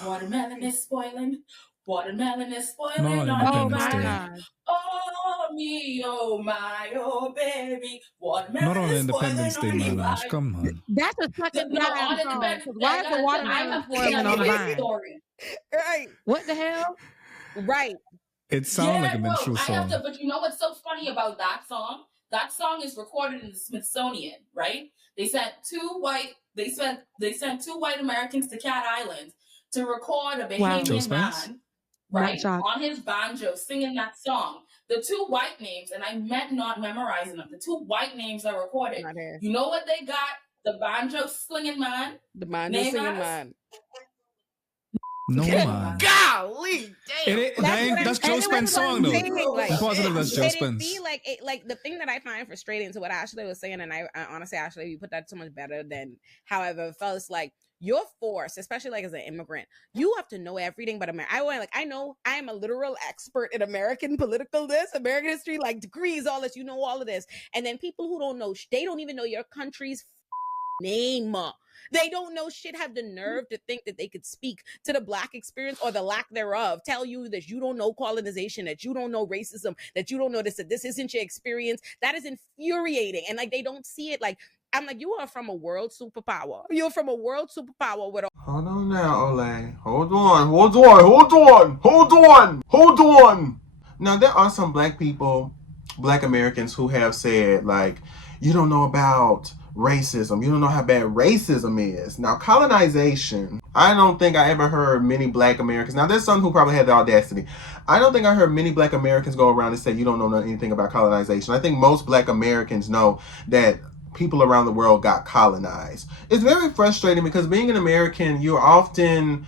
Watermelon is spoiling. Watermelon is spoiling. Oh my God. Oh me, oh my, oh baby. Watermelon Not on is Independence Day, spoiling. my gosh. Come on. That's a fucking bad song. Why is the watermelon spoiling on the vine? Right. What the hell? Right. It sounds like a minstrel song. But you know what's so funny about that song? That song is recorded in the Smithsonian, right? They sent two white Americans to Cat Island to record a Bahamian man, right, on his banjo singing that song. The two white names, and I meant not memorizing them. The two white names are recorded. You know what they got? The banjo slinging man. The banjo singing man. No man. Golly, damn. That's Joe Spence's song though. I'm positive that's Joe It Spence. be like the thing that I find frustrating to what Ashley was saying, and I honestly, Ashley, you put that so much better than however it felt. It's like you're forced, especially like as an immigrant, you have to know everything but America. I know I am a literal expert in American American history, like degrees, all this. You know all of this, and then people who don't know, they don't even know your country's name. They don't know shit, have the nerve to think that they could speak to the Black experience or the lack thereof, tell you that you don't know colonization, that you don't know racism, that you don't know this, that this isn't your experience. That is infuriating. And like, they don't see it. Like, I'm like, you are from a world superpower. You're from a world superpower with a... Hold on now, Ole. Hold on. Now, there are some Black people, Black Americans who have said, like, you don't know about racism. You don't know how bad racism is. Now, colonization, I don't think I ever heard many Black Americans. Now, there's some who probably had the audacity. I don't think I heard many Black Americans go around and say, you don't know anything about colonization. I think most Black Americans know that people around the world got colonized. It's very frustrating because being an American, you're often...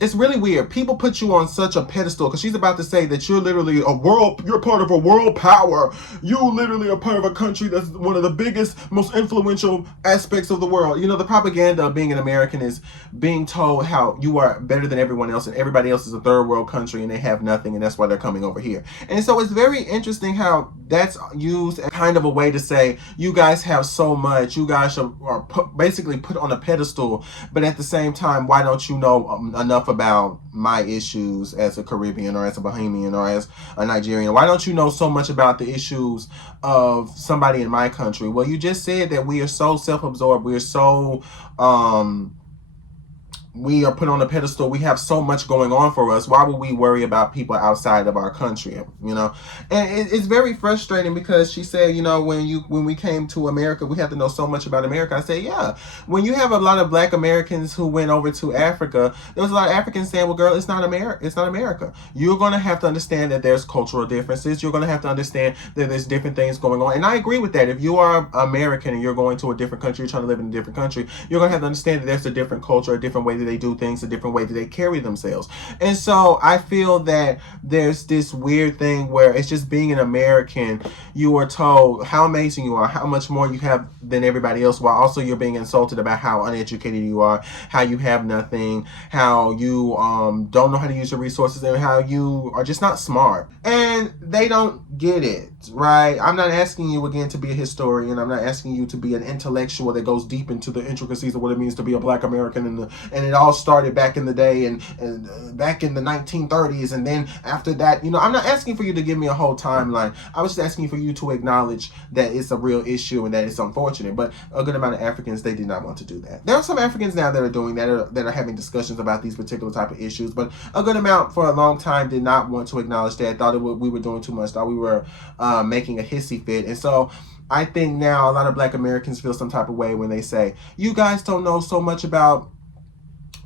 it's really weird. People put you on such a pedestal because she's about to say that you're literally you're part of a world power. You literally are part of a country that's one of the biggest, most influential aspects of the world. You know, the propaganda of being an American is being told how you are better than everyone else and everybody else is a third world country and they have nothing and that's why they're coming over here. And so it's very interesting how that's used as kind of a way to say, you guys have so much, you guys are basically put on a pedestal, but at the same time, why don't you know enough about my issues as a Caribbean or as a Bahamian or as a Nigerian? Why don't you know so much about the issues of somebody in my country? Well, you just said that we are so self-absorbed. We are so we are put on a pedestal. We have so much going on for us. Why would we worry about people outside of our country? You know, and it's very frustrating because she said, you know, when we came to America, we have to know so much about America. I say, yeah. When you have a lot of Black Americans who went over to Africa, there was a lot of Africans saying, well, girl, it's not America. It's not America. You're going to have to understand that there's cultural differences. You're going to have to understand that there's different things going on. And I agree with that. If you are American and you're going to a different country, you're trying to live in a different country, you're going to have to understand that there's a different culture, a different way that they do things, a different way that they carry themselves. And so I feel that there's this weird thing where it's just being an American, you are told how amazing you are, how much more you have than everybody else, while also you're being insulted about how uneducated you are, how you have nothing, how you don't know how to use your resources, and how you are just not smart. And they don't get it, right? I'm not asking you again to be a historian. I'm not asking you to be an intellectual that goes deep into the intricacies of what it means to be a Black American, and it all started back in the day and back in the 1930s, and then after that, you know, I'm not asking for you to give me a whole timeline. I was just asking for you to acknowledge that it's a real issue and that it's unfortunate. But a good amount of Africans, they did not want to do that. There are some Africans now that are doing that, that are having discussions about these particular type of issues, but a good amount for a long time did not want to acknowledge that, thought we were doing too much, thought we were making a hissy fit. And so I think now a lot of Black Americans feel some type of way when they say, you guys don't know so much about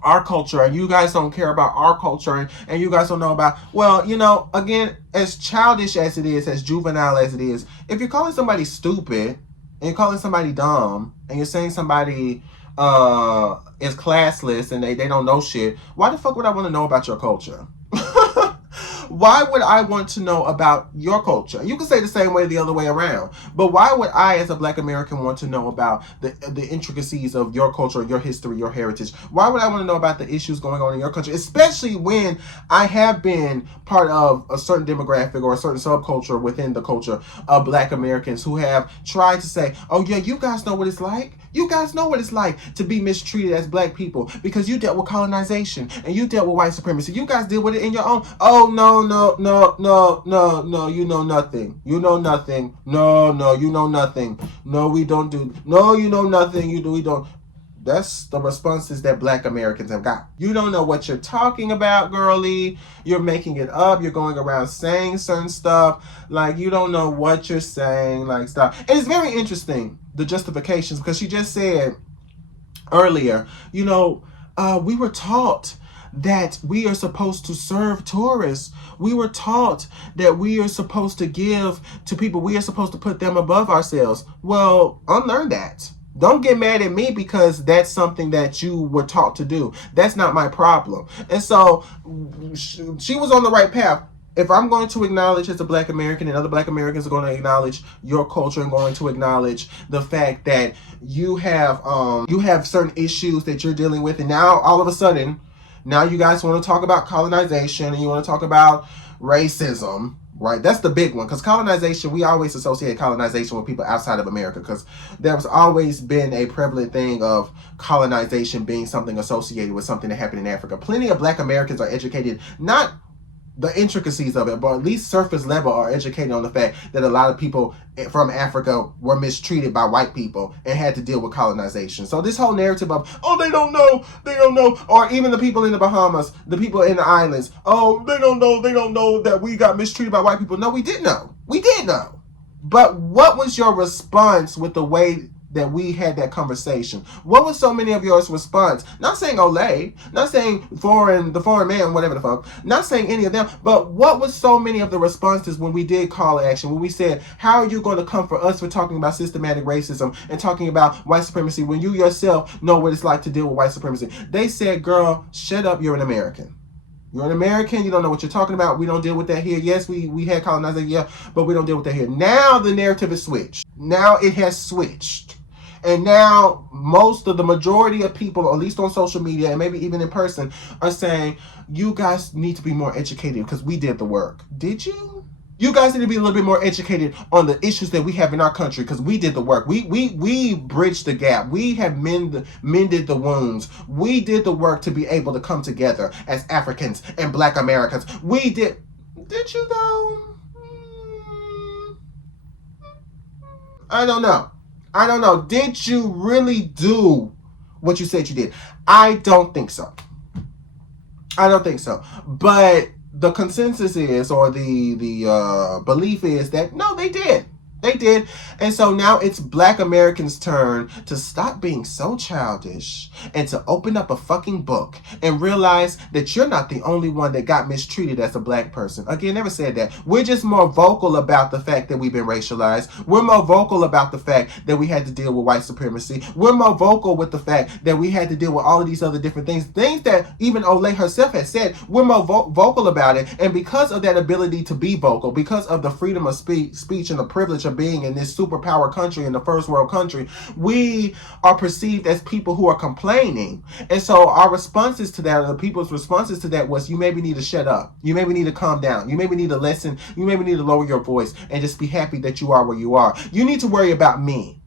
our culture, and you guys don't care about our culture, and you guys don't know about, well, you know, again, as childish as it is, as juvenile as it is, if you're calling somebody stupid and you're calling somebody dumb and you're saying somebody is classless and they don't know shit, why the fuck would I want to know about your culture? Why would I want to know about your culture? You can say the same way the other way around. But why would I, as a Black American, want to know about the intricacies of your culture, your history, your heritage? Why would I want to know about the issues going on in your country? Especially when I have been part of a certain demographic or a certain subculture within the culture of Black Americans who have tried to say, oh yeah, you guys know what it's like. You guys know what it's like to be mistreated as Black people because you dealt with colonization and you dealt with white supremacy. You guys deal with it in your own. Oh, no, you know nothing. You know nothing. No, you know nothing. No, we don't do. No, you know nothing. We don't. That's the responses that Black Americans have got. You don't know what you're talking about, girly. You're making it up. You're going around saying certain stuff. Like, you don't know what you're saying. Like, stuff. And it's very interesting, the justifications, because she just said earlier, you know, we were taught that we are supposed to serve tourists. We were taught that we are supposed to give to people. We are supposed to put them above ourselves. Well, unlearn that. Don't get mad at me because that's something that you were taught to do. That's not my problem. And so she was on the right path. If I'm going to acknowledge as a Black American and other Black Americans are going to acknowledge your culture and going to acknowledge the fact that you have certain issues that you're dealing with, and now all of a sudden, now you guys want to talk about colonization and you want to talk about racism, right? That's the big one, because colonization, we always associate colonization with people outside of America, because there's always been a prevalent thing of colonization being something associated with something that happened in Africa. Plenty of Black Americans are educated, not the intricacies of it, but at least surface level are educated on the fact that a lot of people from Africa were mistreated by white people and had to deal with colonization. So this whole narrative of, oh, they don't know, or even the people in the Bahamas, the people in the islands, oh, they don't know that we got mistreated by white people. No, we did know. We did know. But what was your response with the way that we had that conversation? What was so many of your response? Not saying Olay, not saying the foreign man, whatever the fuck, not saying any of them, but what was so many of the responses when we did call action, when we said, how are you going to come for us for talking about systematic racism and talking about white supremacy when you yourself know what it's like to deal with white supremacy? They said, girl, shut up, you're an American. You're an American, you don't know what you're talking about. We don't deal with that here. Yes, we had colonization, yeah, but we don't deal with that here. Now the narrative is switched. Now it has switched. And now the majority of people, at least on social media and maybe even in person, are saying, you guys need to be more educated because we did the work. Did you? You guys need to be a little bit more educated on the issues that we have in our country because we did the work. We bridged the gap. We have mended the wounds. We did the work to be able to come together as Africans and Black Americans. We did. Did you though? I don't know. Did you really do what you said you did? I don't think so. But the consensus is, or the belief is that no, they did. They did. And so now it's Black Americans' turn to stop being so childish and to open up a fucking book and realize that you're not the only one that got mistreated as a Black person. Again, never said that. We're just more vocal about the fact that we've been racialized. We're more vocal about the fact that we had to deal with white supremacy. We're more vocal with the fact that we had to deal with all of these other different things. Things that even Olay herself has said. We're more vocal about it. And because of that ability to be vocal, because of the freedom of speech and the privilege of being in this superpower country, in the first world country, we are perceived as people who are complaining. And so our responses to that, or the people's responses to that, was, you maybe need to shut up. You maybe need to calm down. You maybe need to listen. You maybe need to lower your voice and just be happy that you are where you are. You need to worry about me.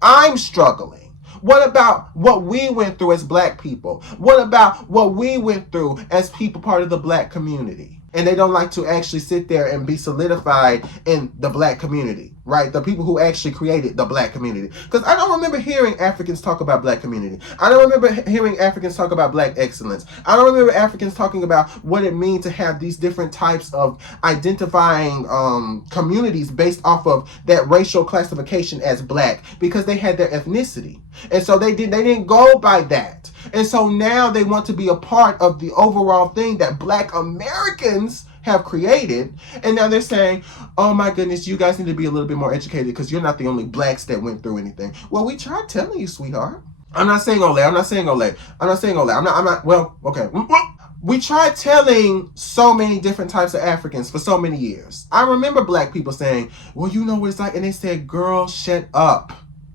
I'm struggling. What about what we went through as Black people? What about what we went through as people part of the Black community? And they don't like to actually sit there and be solidified in the Black community, right? The people who actually created the Black community. Because I don't remember hearing Africans talk about Black community. I don't remember hearing Africans talk about Black excellence. I don't remember Africans talking about what it means to have these different types of identifying communities based off of that racial classification as Black, because they had their ethnicity. And so they didn't go by that. And so now they want to be a part of the overall thing that Black Americans have created. And now they're saying, oh my goodness, you guys need to be a little bit more educated because you're not the only Blacks that went through anything. Well, we tried telling you, sweetheart. I'm not saying Olay. I'm not saying Olay. I'm not saying Olay. I'm not. Well, okay. We tried telling so many different types of Africans for so many years. I remember black people saying, well, you know what it's like. And they said, girl, shut up.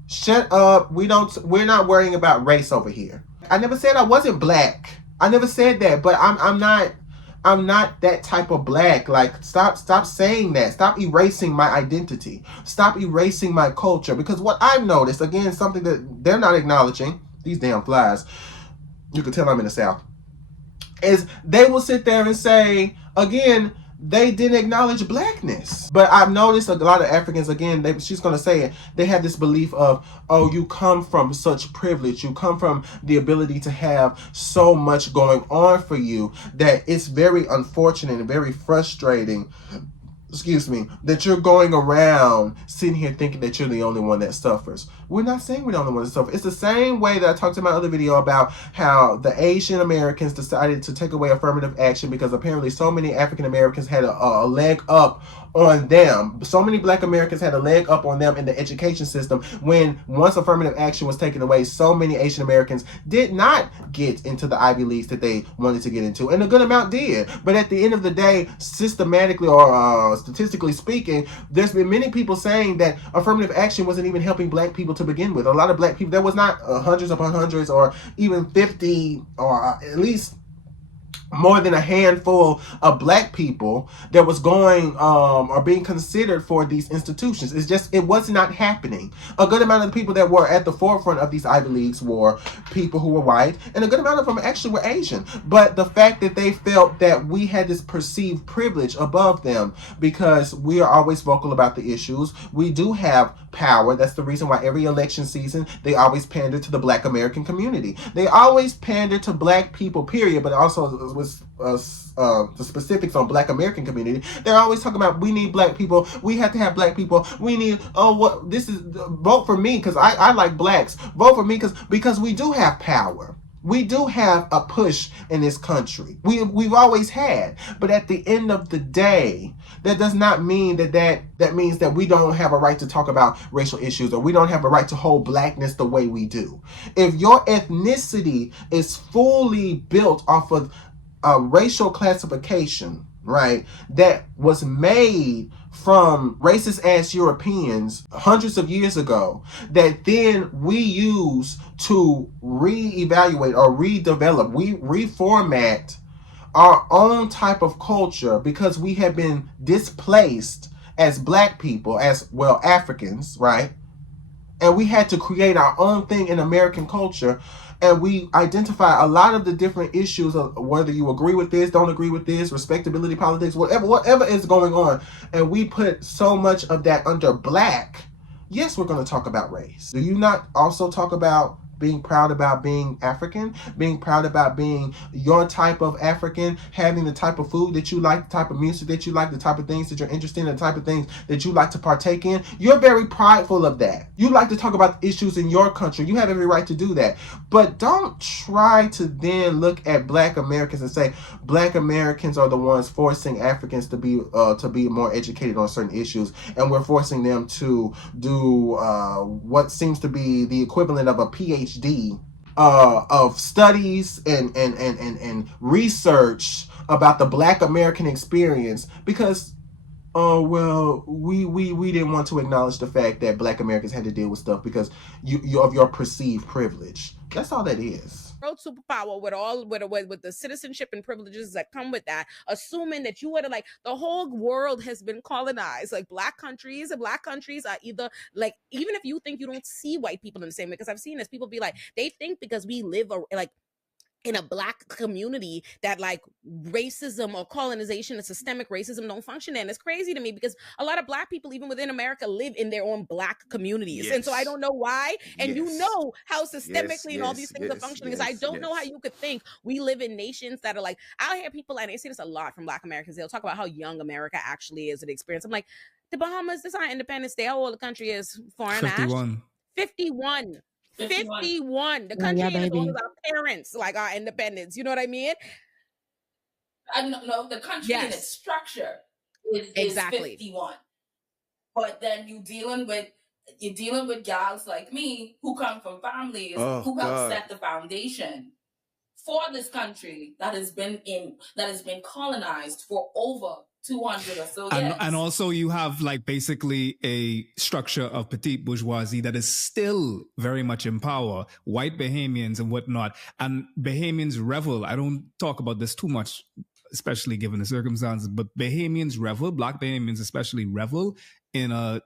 Shut up. We're not worrying about race over here. I never said I wasn't black. I never said that, but I'm not that type of black. Like, stop saying that. Stop erasing my identity. Stop erasing my culture. Because what I've noticed, again, something that they're not acknowledging, these damn flies, you can tell I'm in the South, is they will sit there and say, again, they didn't acknowledge blackness. But I've noticed a lot of Africans, again, she's going to say it, they have this belief of, oh, you come from such privilege, you come from the ability to have so much going on for you, that it's very unfortunate and very frustrating, that you're going around sitting here thinking that you're the only one that suffers. We're not saying we're the only one that suffers. It's the same way that I talked in my other video about how the Asian Americans decided to take away affirmative action because apparently so many African Americans had a leg up on them. So many black Americans had a leg up on them in the education system when once affirmative action was taken away, so many Asian Americans did not get into the Ivy Leagues that they wanted to get into, and a good amount did. But at the end of the day, systematically or statistically speaking, there's been many people saying that affirmative action wasn't even helping black people to begin with. A lot of black people, there was not hundreds upon hundreds or even 50 or at least more than a handful of black people that was going or being considered for these institutions. It was not happening. A good amount of the people that were at the forefront of these Ivy Leagues were people who were white, and a good amount of them actually were Asian. But the fact that they felt that we had this perceived privilege above them because we are always vocal about the issues, we do have power. That's the reason why every election season they always pander to the black American community. They always pander to black people, period, but also the specifics on black American community. They're always talking about we need black people, we have to have black people, we need vote for me because I like blacks, vote for me because we do have power. We do have a push in this country. We've always had. But at the end of the day, that does not mean that means that we don't have a right to talk about racial issues or we don't have a right to hold blackness the way we do. If your ethnicity is fully built off of a racial classification, right, that was made from racist ass Europeans hundreds of years ago, that then we use to reevaluate or redevelop, we reformat our own type of culture because we have been displaced as black people, as well Africans, right? And we had to create our own thing in American culture. And we identify a lot of the different issues of whether you agree with this, don't agree with this, respectability politics, whatever is going on. And we put so much of that under black. Yes, we're going to talk about race. Do you not also talk about being proud about being African, being proud about being your type of African, having the type of food that you like, the type of music that you like, the type of things that you're interested in, the type of things that you like to partake in? You're very prideful of that. You like to talk about issues in your country. You have every right to do that. But don't try to then look at black Americans and say black Americans are the ones forcing Africans to be more educated on certain issues, and we're forcing them to do what seems to be the equivalent of a PhD of studies and research about the black American experience because we didn't want to acknowledge the fact that black Americans had to deal with stuff because of your perceived privilege. That's all that is. World superpower with the citizenship and privileges that come with that, assuming that you would have, like, the whole world has been colonized. Like, black countries are either, like, even if you think you don't see white people in the same way, because I've seen this, people be like, they think because we live in a black community that like racism or colonization and systemic racism don't function. And it's crazy to me because a lot of black people, even within America, live in their own black communities. Yes. And so I don't know why. And you know how systemically and all these things are functioning. I don't know how you could think we live in nations that are like, I'll hear people, and I see this a lot from black Americans, they'll talk about how young America actually is an experience. I'm like, the Bahamas, this is our Independence Day. How old the country is? Foreign 51. 51. 51. The country is as old as our parents, like our independence. You know what I mean? No, the country in its structure is 51. But then you dealing with you're dealing with gals like me who come from families who help set the foundation for this country that has been colonized for over 200 or so years. And also you have like basically a structure of petite bourgeoisie that is still very much in power, white Bahamians and whatnot. And Bahamians revel. I don't talk about this too much, especially given the circumstances, but Bahamians revel, Black Bahamians especially revel in a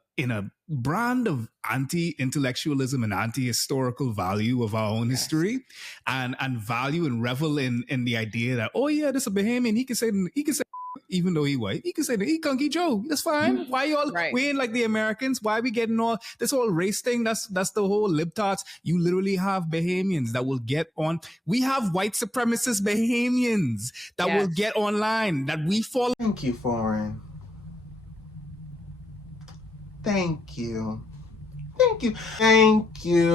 brand of anti-intellectualism and anti-historical value of our own history, and value and revel in the idea that, oh yeah, this is a Bahamian, he can say even though he white, he can say he Kunky Joe, that's fine. Why y'all we ain't like the Americans? Why we getting all this whole race thing? That's the whole libtards. You literally have Bahamians that will get on. We have white supremacist Bahamians that will get online that we follow. Thank you, Foreign. Thank you. Thank you. Thank you.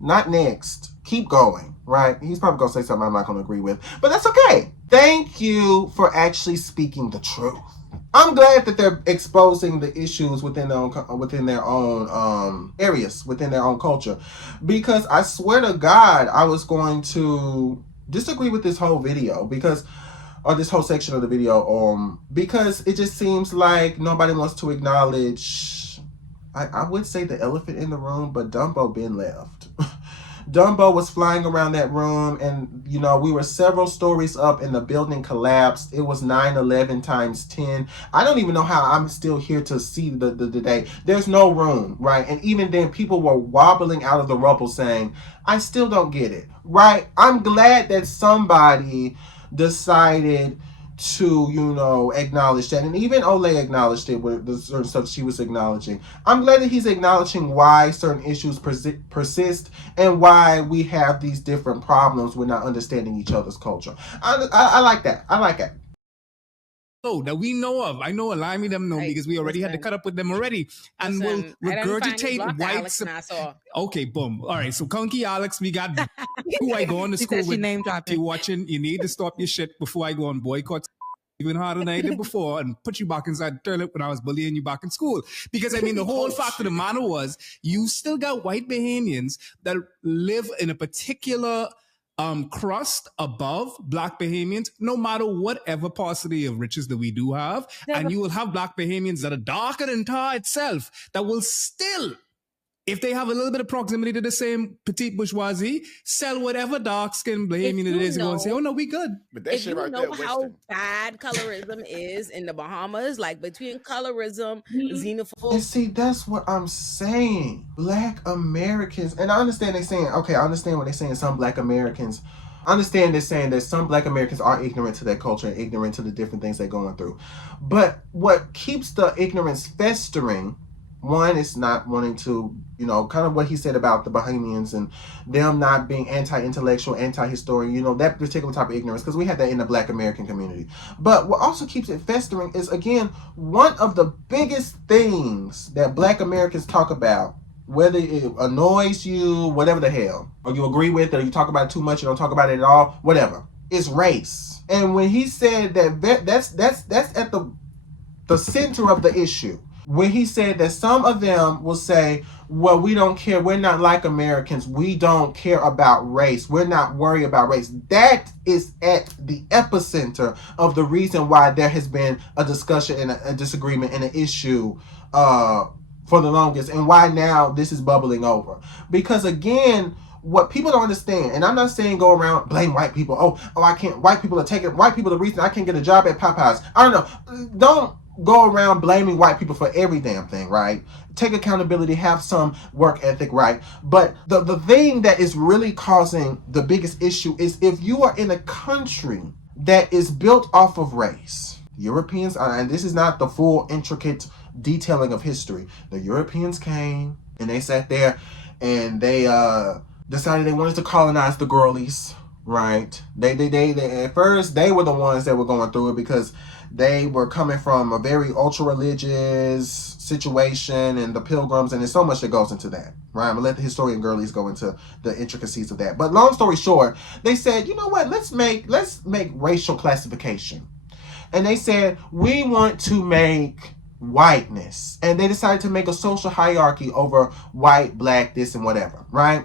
Not next. Keep going, right? He's probably going to say something I'm not going to agree with, but that's okay. Thank you for actually speaking the truth. I'm glad that they're exposing the issues within their own areas, within their own culture, because I swear to God, I was going to disagree with this whole video or this whole section of the video, because it just seems like nobody wants to acknowledge, I would say the elephant in the room, but Dumbo been left. Dumbo was flying around that room, and we were several stories up and the building collapsed. It was 9/11 times 10. I don't even know how I'm still here to see the day. There's no room, right? And even then people were wobbling out of the rubble saying, I still don't get it, right? I'm glad that somebody decided to, acknowledge that. And even Olay acknowledged it with the certain stuff she was acknowledging. I'm glad that he's acknowledging why certain issues persist and why we have these different problems with not understanding each other's culture. I like that. I like it. That we know of. I know Alimi them know because we already had to cut up with them already. And we'll regurgitate white. Okay, boom. All right, so Kunky Alex, we got who I go on to school with. If you're watching, you need to stop your shit before I go on boycott even harder than I did before and put you back inside the toilet when I was bullying you back in school. Because the whole fact of the matter was you still got white Bahamians that live in a particular crust above Black Bahamians, no matter whatever paucity of riches that we do have. And you will have Black Bahamians that are darker than tar itself that will still, if they have a little bit of proximity to the same petite bourgeoisie, sell whatever dark-skinned Bahamian it is and go and say, oh no, we good. But that shit right there, how bad colorism is in the Bahamas, like between colorism, xenophobia. And see, that's what I'm saying. Black Americans, and I understand they're saying, okay, I understand what they're saying, some Black Americans. I understand they're saying that some Black Americans are ignorant to their culture and ignorant to the different things they're going through. But what keeps the ignorance festering, one is not wanting to, kind of what he said about the Bahamians and them not being anti-intellectual, anti-historian, that particular type of ignorance, because we had that in the Black American community. But what also keeps it festering is, again, one of the biggest things that Black Americans talk about, whether it annoys you, whatever the hell, or you agree with it, or you talk about it too much, you don't talk about it at all, whatever, is race. And when he said that's at the center of the issue. When he said that some of them will say, well, we don't care. We're not like Americans. We don't care about race. We're not worried about race. That is at the epicenter of the reason why there has been a discussion and a disagreement and an issue for the longest, and why now this is bubbling over. Because again, what people don't understand, and I'm not saying go around blame white people. Oh, I can't. White people are the reason I can't get a job at Popeyes. I don't know. Don't go around blaming white people for every damn thing, right? Take accountability, have some work ethic, right? But the thing that is really causing the biggest issue is if you are in a country that is built off of race. Europeans, and this is not the full intricate detailing of history. The Europeans came and they sat there and they decided they wanted to colonize the girlies, right? They at first they were the ones that were going through it because they were coming from a very ultra-religious situation and the Pilgrims, and there's so much that goes into that, right? I'm gonna let the historian girlies go into the intricacies of that. But long story short, they said, you know what, let's make racial classification. And they said, we want to make whiteness. And they decided to make a social hierarchy over white, black, this and whatever, right?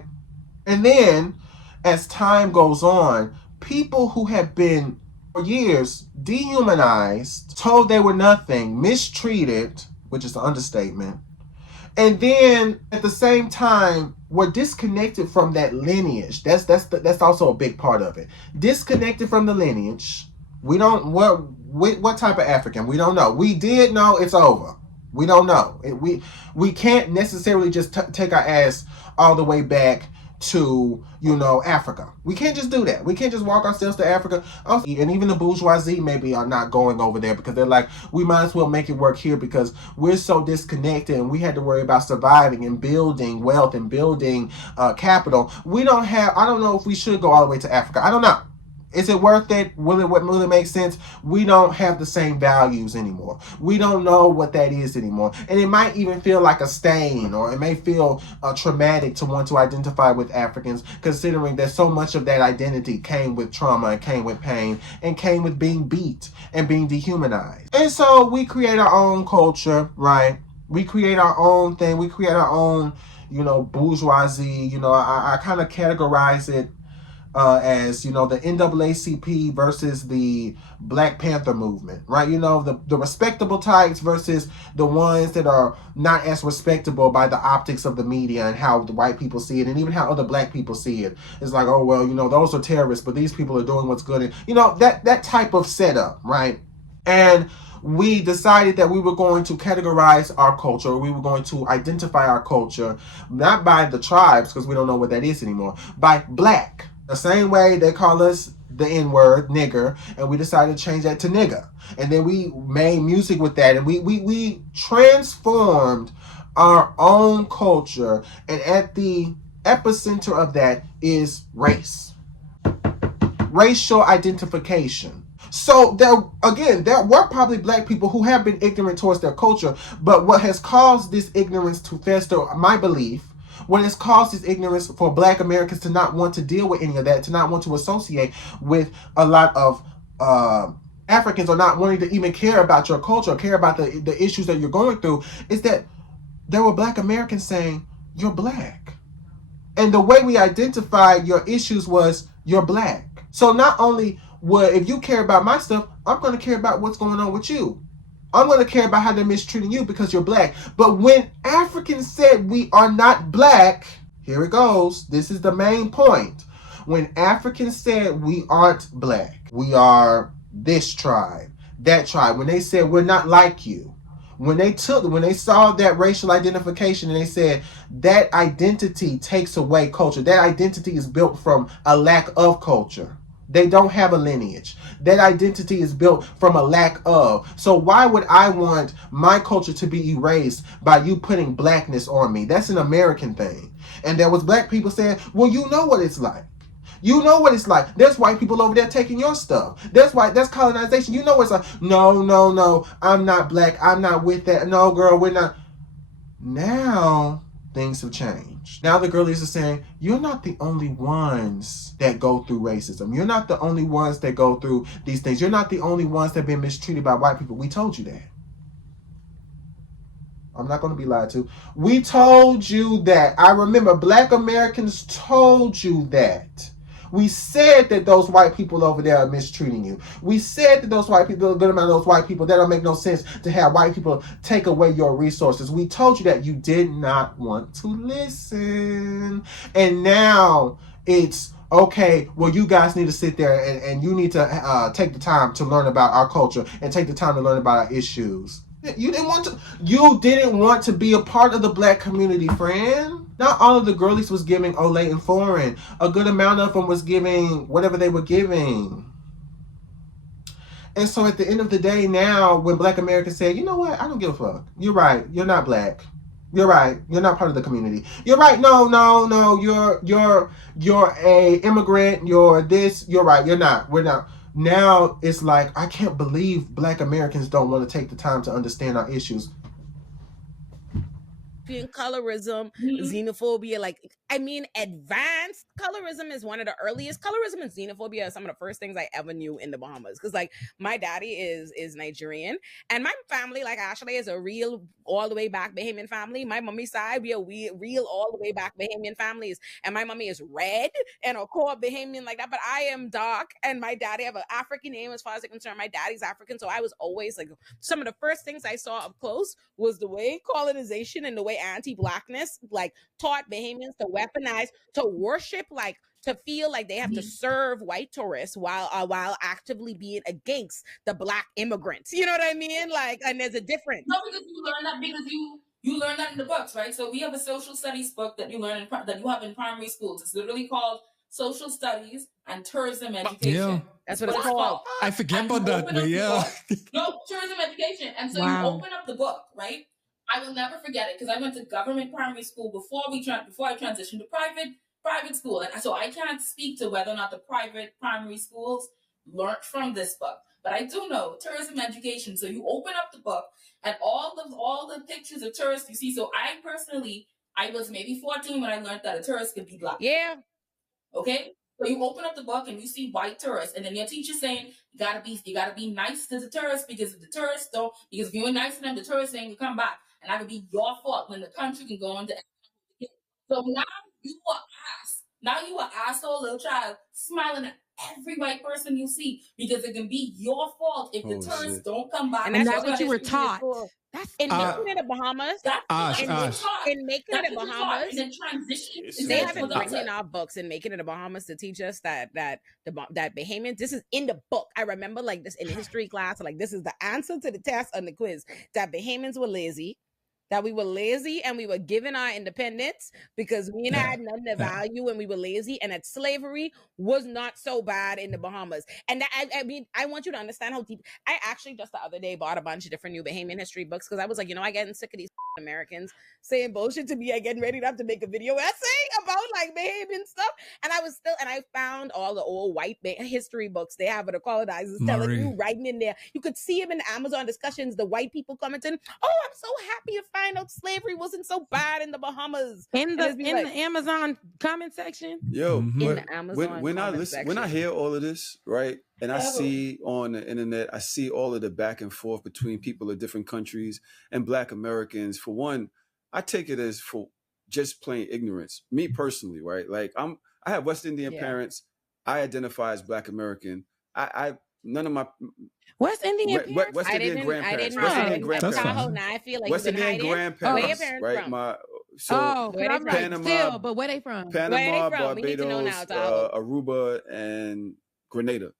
And then as time goes on, people who have been for years dehumanized, told they were nothing, mistreated, which is an understatement, and then at the same time we're disconnected from that lineage. That's also a big part of it. Disconnected from the lineage. We don't what type of African? We don't know. We did know, it's over. We don't know. We can't necessarily just take our ass all the way back to, Africa. We can't just do that. We can't just walk ourselves to Africa. And even the bourgeoisie maybe are not going over there because they're like, we might as well make it work here because we're so disconnected and we had to worry about surviving and building wealth and building capital. I don't know if we should go all the way to Africa. I don't know. Is it worth it? Will it make sense? We don't have the same values anymore. We don't know what that is anymore. And it might even feel like a stain, or it may feel traumatic to want to identify with Africans, considering that so much of that identity came with trauma and came with pain and came with being beat and being dehumanized. And so we create our own culture, right? We create our own thing. We create our own, bourgeoisie. I kind of categorize it as the NAACP versus the Black Panther movement, right? The respectable types versus the ones that are not as respectable by the optics of the media and how the white people see it, and even how other black people see it. It's like, oh well, those are terrorists, but these people are doing what's good, and that type of setup, right? And we decided that we were going to categorize our culture, we were going to identify our culture, not by the tribes, because we don't know what that is anymore, by black. The same way they call us the N-word, nigger, and we decided to change that to nigga. And then we made music with that, and we transformed our own culture, and at the epicenter of that is race. Racial identification. So there were probably black people who have been ignorant towards their culture, but what has caused this ignorance to fester, my belief, what has caused this ignorance for black Americans to not want to deal with any of that, to not want to associate with a lot of Africans, or not wanting to even care about your culture, or care about the issues that you're going through, is that there were black Americans saying, you're black. And the way we identified your issues was, you're black. So not only if you care about my stuff, I'm going to care about what's going on with you. I'm going to care about how they're mistreating you because you're black. But when Africans said we are not black, here it goes. This is the main point. When Africans said we aren't black, we are this tribe, that tribe. When they said we're not like you, when they saw that racial identification and they said that identity takes away culture, that identity is built from a lack of culture. They don't have a lineage. That identity is built from a lack of. So why would I want my culture to be erased by you putting blackness on me? That's an American thing. And there was black people saying, well, you know what it's like. You know what it's like. There's white people over there taking your stuff. That's colonization. You know what it's like. No. I'm not black. I'm not with that. No, girl, we're not. Now things have changed. Now the girlies are saying, you're not the only ones that go through racism. You're not the only ones that go through these things. You're not the only ones that have been mistreated by white people. We told you that. I'm not going to be lied to. We told you that. I remember black Americans told you that. We said that those white people over there are mistreating you. We said that those white people, a good amount of those white people, that don't make no sense to have white people take away your resources. We told you that. You did not want to listen. And now it's, okay, well, you guys need to sit there and you need to take the time to learn about our culture and take the time to learn about our issues. You didn't want to be a part of the black community, friend. Not all of the girlies was giving Olay and Foreign. A good amount of them was giving whatever they were giving. And so at the end of the day now, when black Americans say, you know what, I don't give a fuck. You're right. You're not black. You're right. You're not part of the community. You're right. No. You're a immigrant. You're this. You're right. You're not. We're not. Now it's like, I can't believe black Americans don't want to take the time to understand our issues. colorism, xenophobia, like, I mean, advanced colorism is one of the earliest. Colorism and xenophobia are some of the first things I ever knew in the Bahamas. Because, like, my daddy is Nigerian, and my family, like, actually is a real all the way back Bahamian family. My mummy's side, we are real all the way back Bahamian families, and my mummy is red and a core Bahamian like that, but I am dark, and my daddy have an African name as far as I'm concerned. My daddy's African, so I was always like, some of the first things I saw up close was the way colonization and the way anti-blackness like taught Bahamians to weaponize, to worship, like to feel like they have to serve white tourists while actively being against the black immigrants. You know what I mean? Like, and there's a difference. No, because you learn that you learn that in the books, right? So we have a social studies book that you learn that you have in primary schools. It's literally called Social Studies and Tourism Education. Yeah. That's what it's called. I forget about that, but yeah. No, tourism education. And so you open up the book, right? I will never forget it because I went to government primary school before I transitioned to private school. And so I can't speak to whether or not the private primary schools learned from this book. But I do know tourism education. So you open up the book and all the pictures of tourists you see. So I was maybe 14 when I learned that a tourist could be black. Yeah. Okay. So you open up the book and you see white tourists, and then your teacher saying you gotta be nice to the tourists because if you were nice to them, the tourists ain't gonna come back, and that would be your fault when the country can go into. So now you are asshole little child smiling at every white person you see because it can be your fault if the tourists don't come back. And that's what you were taught. That's in making it the Bahamas. In making it the Bahamas, and then transition. They have it written in our books in making it the Bahamas to teach us that Bahamians. This is in the book. I remember like this in history class. Like this is the answer to the test on the quiz. That Bahamians were lazy. That we were lazy and we were given our independence because we had nothing to value and we were lazy, and that slavery was not so bad in the Bahamas. And that, I mean, I want you to understand how deep. I actually just the other day bought a bunch of different new Bahamian history books because I was like, I'm getting sick of these Americans saying bullshit to me. I getting ready to have to make a video essay about like Bahamian stuff. And I found all the old white history books they have of the colonizers telling you, writing in there. You could see them in the Amazon discussions, the white people commenting, "Oh, I'm so happy to find out slavery wasn't so bad in the Bahamas." In the Amazon comment section. Yo, in the Amazon when I hear all of this, right, and I see on the internet, I see all of the back and forth between people of different countries and Black Americans. For one, I take it as for just plain ignorance. Me personally, right? Like I have West Indian parents. I identify as Black American. None of my West Indian grandparents. West Indian grandparents. Now I feel like West Indian grandparents, right? Panama. But where they from? Panama, Barbados, Aruba, and Grenada.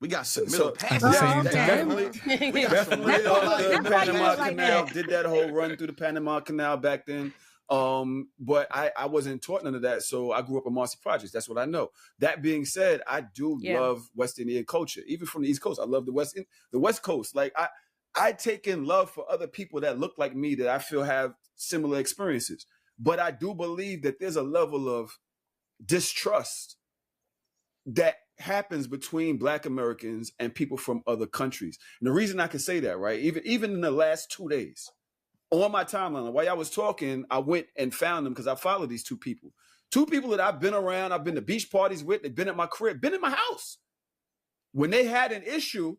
We got some middle pass. Definitely. The Panama Canal. Did that whole run through the Panama Canal back then. But I wasn't taught none of that, so I grew up in Marcy Projects. That's what I know. That being said, I do love West Indian culture, even from the East Coast. I love the West Coast. Like I take in love for other people that look like me that I feel have similar experiences. But I do believe that there's a level of distrust that happens between Black Americans and people from other countries. And the reason I can say that, right, even in the last 2 days. On my timeline, while y'all was talking, I went and found them because I follow these two people. Two people that I've been around, I've been to beach parties with, they've been at my crib, been in my house. When they had an issue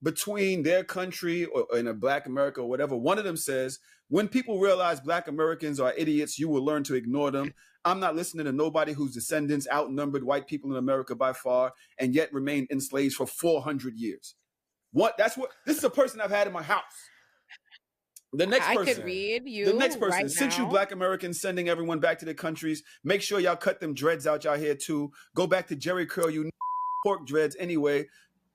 between their country or in a Black America or whatever, one of them says, when people realize Black Americans are idiots, you will learn to ignore them. I'm not listening to nobody whose descendants outnumbered white people in America by far and yet remained enslaved for 400 years. This is a person I've had in my house. The next person, I could read you. The next person, right since now. you Black Americans sending everyone back to their countries, make sure y'all cut them dreads out y'all here too. Go back to Jerry Curl, you pork dreads anyway.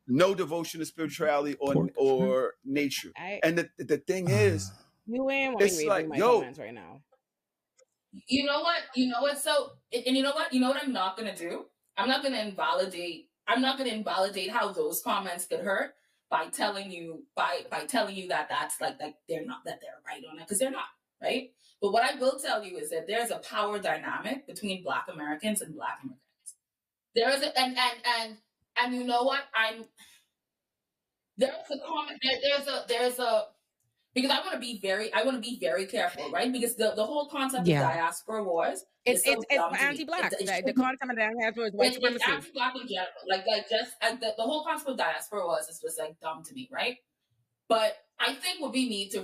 No devotion to spirituality or nature. And the thing is, you ain't want to read my comments right now. You know what? So, and you know what? You know what I'm not gonna do? I'm not gonna invalidate how those comments could hurt. By telling you that that's like they're not, that they're right on it, because they're not, right? But what I will tell you is that there's a power dynamic between Black Americans and Black immigrants. There is and you know what? There's because I want to be very careful, right? Because the whole concept Yeah. of diaspora wars It's is so it's dumb to me. anti-black. It The shouldn't- concept of that has was white it's supremacy. anti-black in general. Like just the whole concept of diaspora wars is just like dumb to me, right? But I think what we need to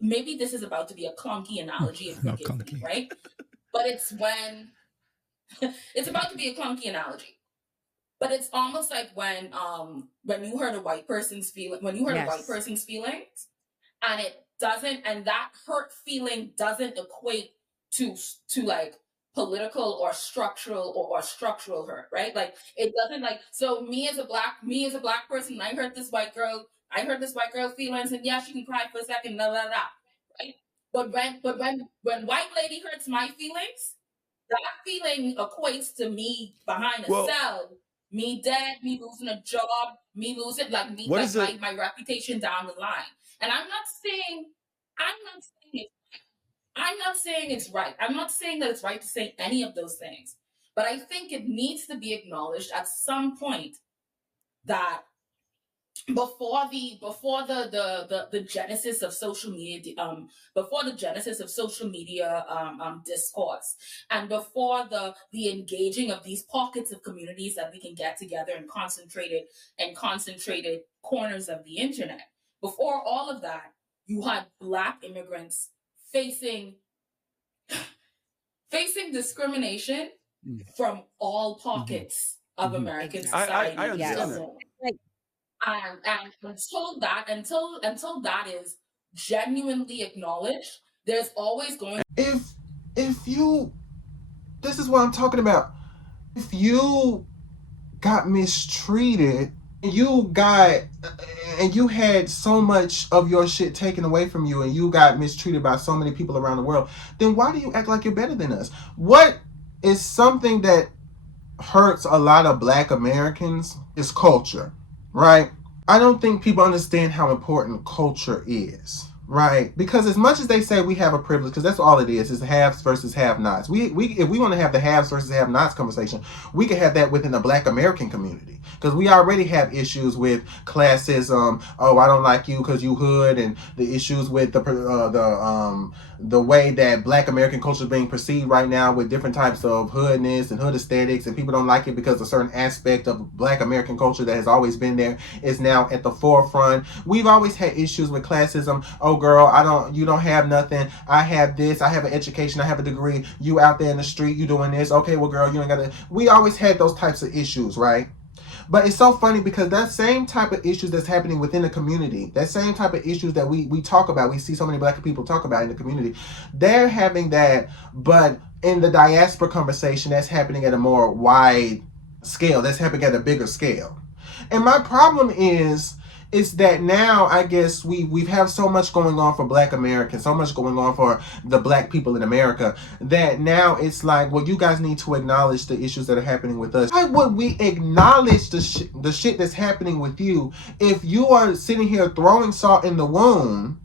maybe this is about to be a clunky analogy, and No, forgive me, clunky. right? But it's when it's about to be a clunky analogy. But it's almost like when you hurt a white person's feelings, and it doesn't, and that hurt feeling doesn't equate to like political or structural hurt, right? Like it doesn't, like, so me as a black person, I hurt this white girl's feelings, and yeah, she can cry for a second, right? But when white lady hurts my feelings, that feeling equates to me behind a cell, me dead, me losing a job, me losing my reputation down the line. And I'm not saying it's right. I'm not saying that it's right to say any of those things. But I think it needs to be acknowledged at some point that before the genesis of social media, discourse, and before the engaging of these pockets of communities that we can get together in concentrated corners of the internet, before all of that, you had Black immigrants facing discrimination from all pockets of American society. I understand Yes. that. And until that is genuinely acknowledged, there's always going. If you, this is what I'm talking about. If you got mistreated, and you had so much of your shit taken away from you, and you got mistreated by so many people around the world, then why do you act like you're better than us? What is something that hurts a lot of Black Americans is culture, right? I don't think people understand how important culture is, right? Because as much as they say we have a privilege, because that's all it is haves versus have-nots. If we want to have the haves versus have-nots conversation, we can have that within the Black American community, because we already have issues with classism. Oh, I don't like you because you hood, and the issues with the way that Black American culture is being perceived right now with different types of hoodness and hood aesthetics, and people don't like it because a certain aspect of Black American culture that has always been there is now at the forefront. We've always had issues with classism. Oh girl, you don't have nothing. I have this, I have an education, I have a degree. You out there in the street, you doing this. Okay, well girl, you ain't gotta. We always had those types of issues, right? But it's so funny because that same type of issues that's happening within the community, that same type of issues that we talk about, we see so many Black people talk about in the community, they're having that, but in the diaspora conversation, that's happening at a more wide scale. That's happening at a bigger scale. And my problem is that now I guess we have so much going on for Black Americans, so much going on for the Black people in America, that now it's like, well, you guys need to acknowledge the issues that are happening with us. Why would we acknowledge the shit that's happening with you if you are sitting here throwing salt in the wound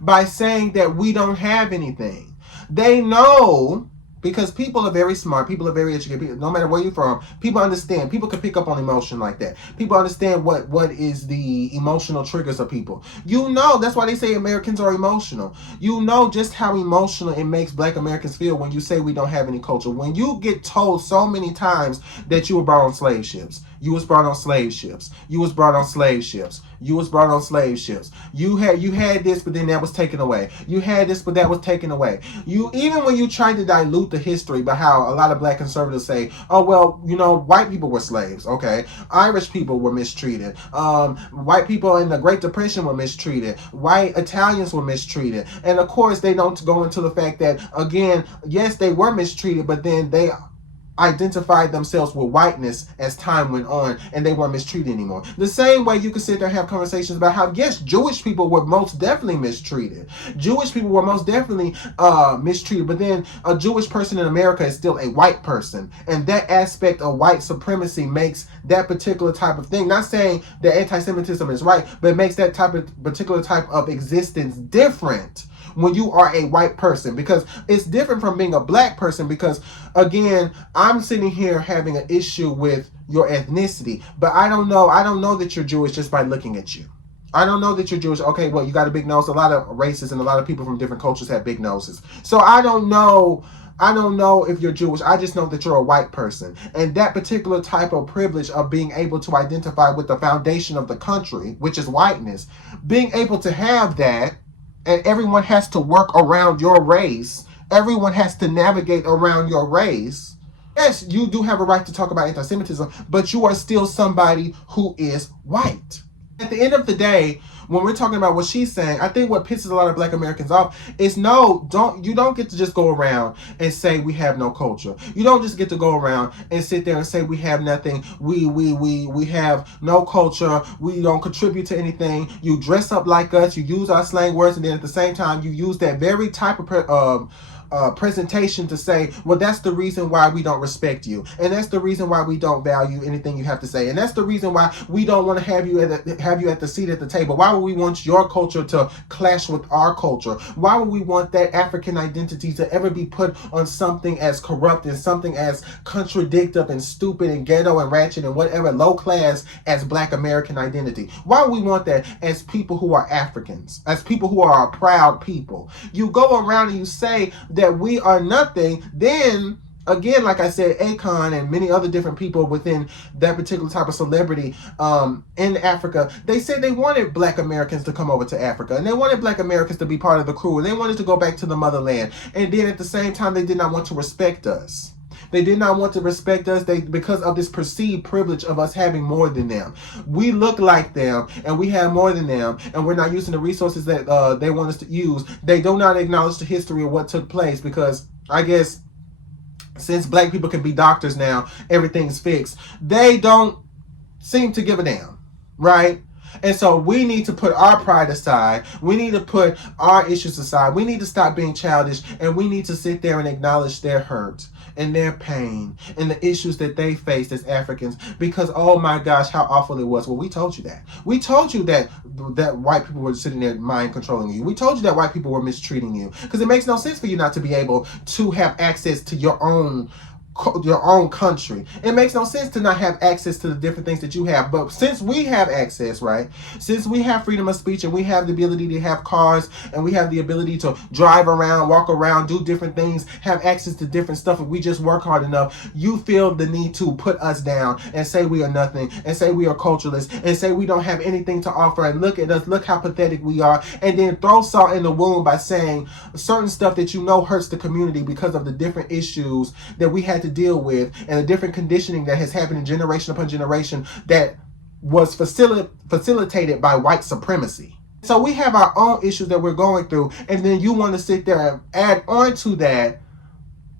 by saying that we don't have anything? They know, because people are very smart, people are very educated, no matter where you're from, people understand, people can pick up on emotion like that. People understand what is the emotional triggers of people. You know, that's why they say Americans are emotional. You know just how emotional it makes Black Americans feel when you say we don't have any culture. When you get told so many times that you were brought on slave ships, you was brought on slave ships, you was brought on slave ships, you was brought on slave ships, you had this, but then that was taken away, you had this, but that was taken away. Even when you try to dilute the history by how a lot of Black conservatives say, oh well, you know, white people were slaves, okay, Irish people were mistreated, white people in the Great Depression were mistreated, white Italians were mistreated, and of course they don't go into the fact that, again, yes, they were mistreated, but then they identified themselves with whiteness as time went on, and they weren't mistreated anymore. The same way you could sit there and have conversations about how, yes, Jewish people were most definitely mistreated. Jewish people were most definitely mistreated, but then a Jewish person in America is still a white person, and that aspect of white supremacy makes that particular type of thing, not saying that anti-Semitism is right, but it makes that particular type of existence different when you are a white person, because it's different from being a Black person. Because again, I'm sitting here having an issue with your ethnicity, but I don't know that you're Jewish just by looking at you. I don't know that you're Jewish. Okay, well, you got a big nose. A lot of races and a lot of people from different cultures have big noses. So I don't know if you're Jewish. I just know that you're a white person. And that particular type of privilege of being able to identify with the foundation of the country, which is whiteness, being able to have that, and everyone has to work around your race. Everyone has to navigate around your race. Yes, you do have a right to talk about anti-Semitism, but you are still somebody who is white. At the end of the day, when we're talking about what she's saying, I think what pisses a lot of Black Americans off is you don't get to just go around and say we have no culture. You don't just get to go around and sit there and say we have nothing. We have no culture. We don't contribute to anything. You dress up like us. You use our slang words, and then at the same time you use that very type of presentation to say, well, that's the reason why we don't respect you, and that's the reason why we don't value anything you have to say, and that's the reason why we don't want to have you at the seat at the table. Why would we want your culture to clash with our culture? Why would we want that African identity to ever be put on something as corrupt and something as contradictive and stupid and ghetto and ratchet and whatever low class as Black American identity? Why would we want that as people who are Africans, as people who are a proud people? You go around and you say that we are nothing, then again, like I said, Akon and many other different people within that particular type of celebrity in Africa, they said they wanted Black Americans to come over to Africa, and they wanted Black Americans to be part of the crew, and they wanted to go back to the motherland, and then at the same time they did not want to respect us. They did not want to respect us because of this perceived privilege of us having more than them. We look like them, and we have more than them, and we're not using the resources that they want us to use. They do not acknowledge the history of what took place, because I guess since Black people can be doctors now, everything's fixed. They don't seem to give a damn, right? And so we need to put our pride aside. We need to put our issues aside. We need to stop being childish, and we need to sit there and acknowledge their hurt and their pain and the issues that they faced as Africans, because oh my gosh, how awful it was. Well, we told you that. We told you that white people were sitting there mind controlling you. We told you that white people were mistreating you, because it makes no sense for you not to be able to have access to your own country. It makes no sense to not have access to the different things that you have. But since we have access, right? Since we have freedom of speech, and we have the ability to have cars, and we have the ability to drive around, walk around, do different things, have access to different stuff, if we just work hard enough, you feel the need to put us down and say we are nothing, and say we are cultureless, and say we don't have anything to offer, and look at us, look how pathetic we are, and then throw salt in the wound by saying certain stuff that you know hurts the community because of the different issues that we had to deal with, and the different conditioning that has happened in generation upon generation that was facilitated by white supremacy. So we have our own issues that we're going through, and then you want to sit there and add on to that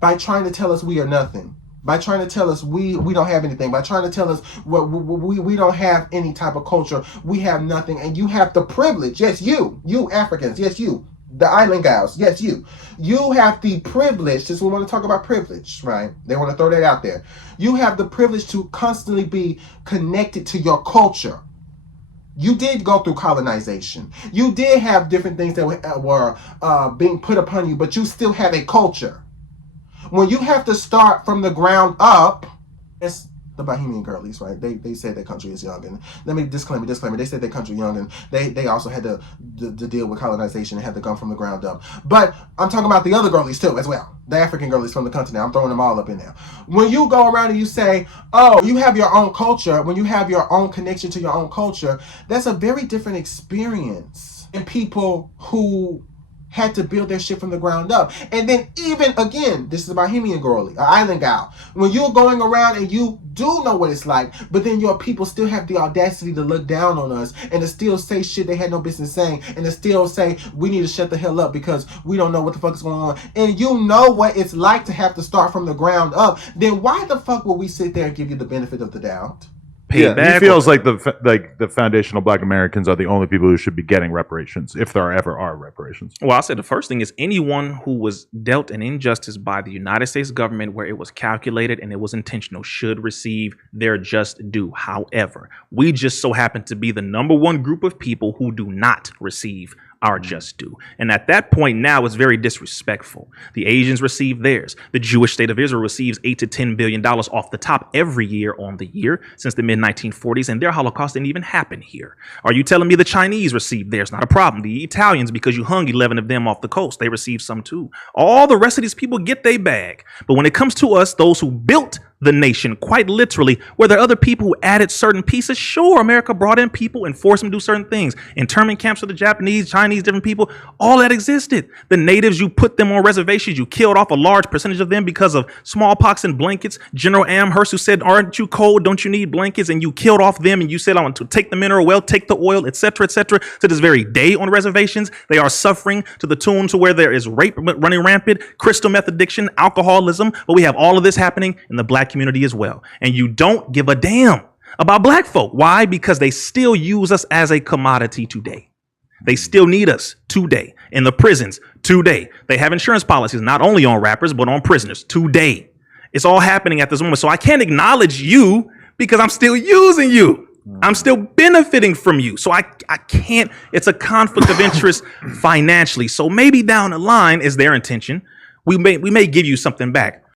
by trying to tell us we are nothing, by trying to tell us we don't have anything, by trying to tell us we don't have any type of culture, we have nothing, and you have the privilege, yes you Africans, yes you, the island gals, yes you have the privilege, since we want to talk about privilege, right? They want to throw that out there. You have the privilege to constantly be connected to your culture. You did go through colonization. You did have different things that were being put upon you, but you still have a culture. When you have to start from the ground up, it's the Bahamian girlies, right? They said their country is young, and let me disclaimer. They said their country young, and they also had to deal with colonization and had to come from the ground up. But I'm talking about the other girlies too, as well. The African girlies from the continent. I'm throwing them all up in there. When you go around and you say, oh, you have your own culture, when you have your own connection to your own culture, that's a very different experience than people who had to build their shit from the ground up. And then even, again, this is a Bahamian girlie, an island gal. When you're going around and you do know what it's like, but then your people still have the audacity to look down on us and to still say shit they had no business saying, and to still say we need to shut the hell up because we don't know what the fuck is going on. And you know what it's like to have to start from the ground up. Then why the fuck will we sit there and give you the benefit of the doubt? Yeah, he feels like the foundational Black Americans are the only people who should be getting reparations, if there ever are reparations. Well, I'll say the first thing is anyone who was dealt an injustice by the United States government where it was calculated and it was intentional should receive their just due. However, we just so happen to be the number one group of people who do not receive our just due. And at that point now, it's very disrespectful. The Asians receive theirs. The Jewish state of Israel receives $8 to $10 billion off the top every year on the year since the mid-1940s, and their Holocaust didn't even happen here. Are you telling me the Chinese received theirs? Not a problem. The Italians, because you hung 11 of them off the coast, they received some too. All the rest of these people get their bag. But when it comes to us, those who built the nation, quite literally, were there other people who added certain pieces? Sure, America brought in people and forced them to do certain things. Internment camps for the Japanese, Chinese, different people, all that existed. The natives, you put them on reservations, you killed off a large percentage of them because of smallpox and blankets. General Amherst, who said, aren't you cold, don't you need blankets? And you killed off them and you said, I want to take the mineral well, take the oil, etc., etc. To this very day on reservations, they are suffering to the tune to where there is rape running rampant, crystal meth addiction, alcoholism, but we have all of this happening in the black community as well. And you don't give a damn about black folk. Why? Because they still use us as a commodity today. They still need us today in the prisons today. They have insurance policies, not only on rappers, but on prisoners today. It's all happening at this moment. So I can't acknowledge you because I'm still using you. I'm still benefiting from you. So I can't, it's a conflict of interest financially. So maybe down the line is their intention. We may give you something back.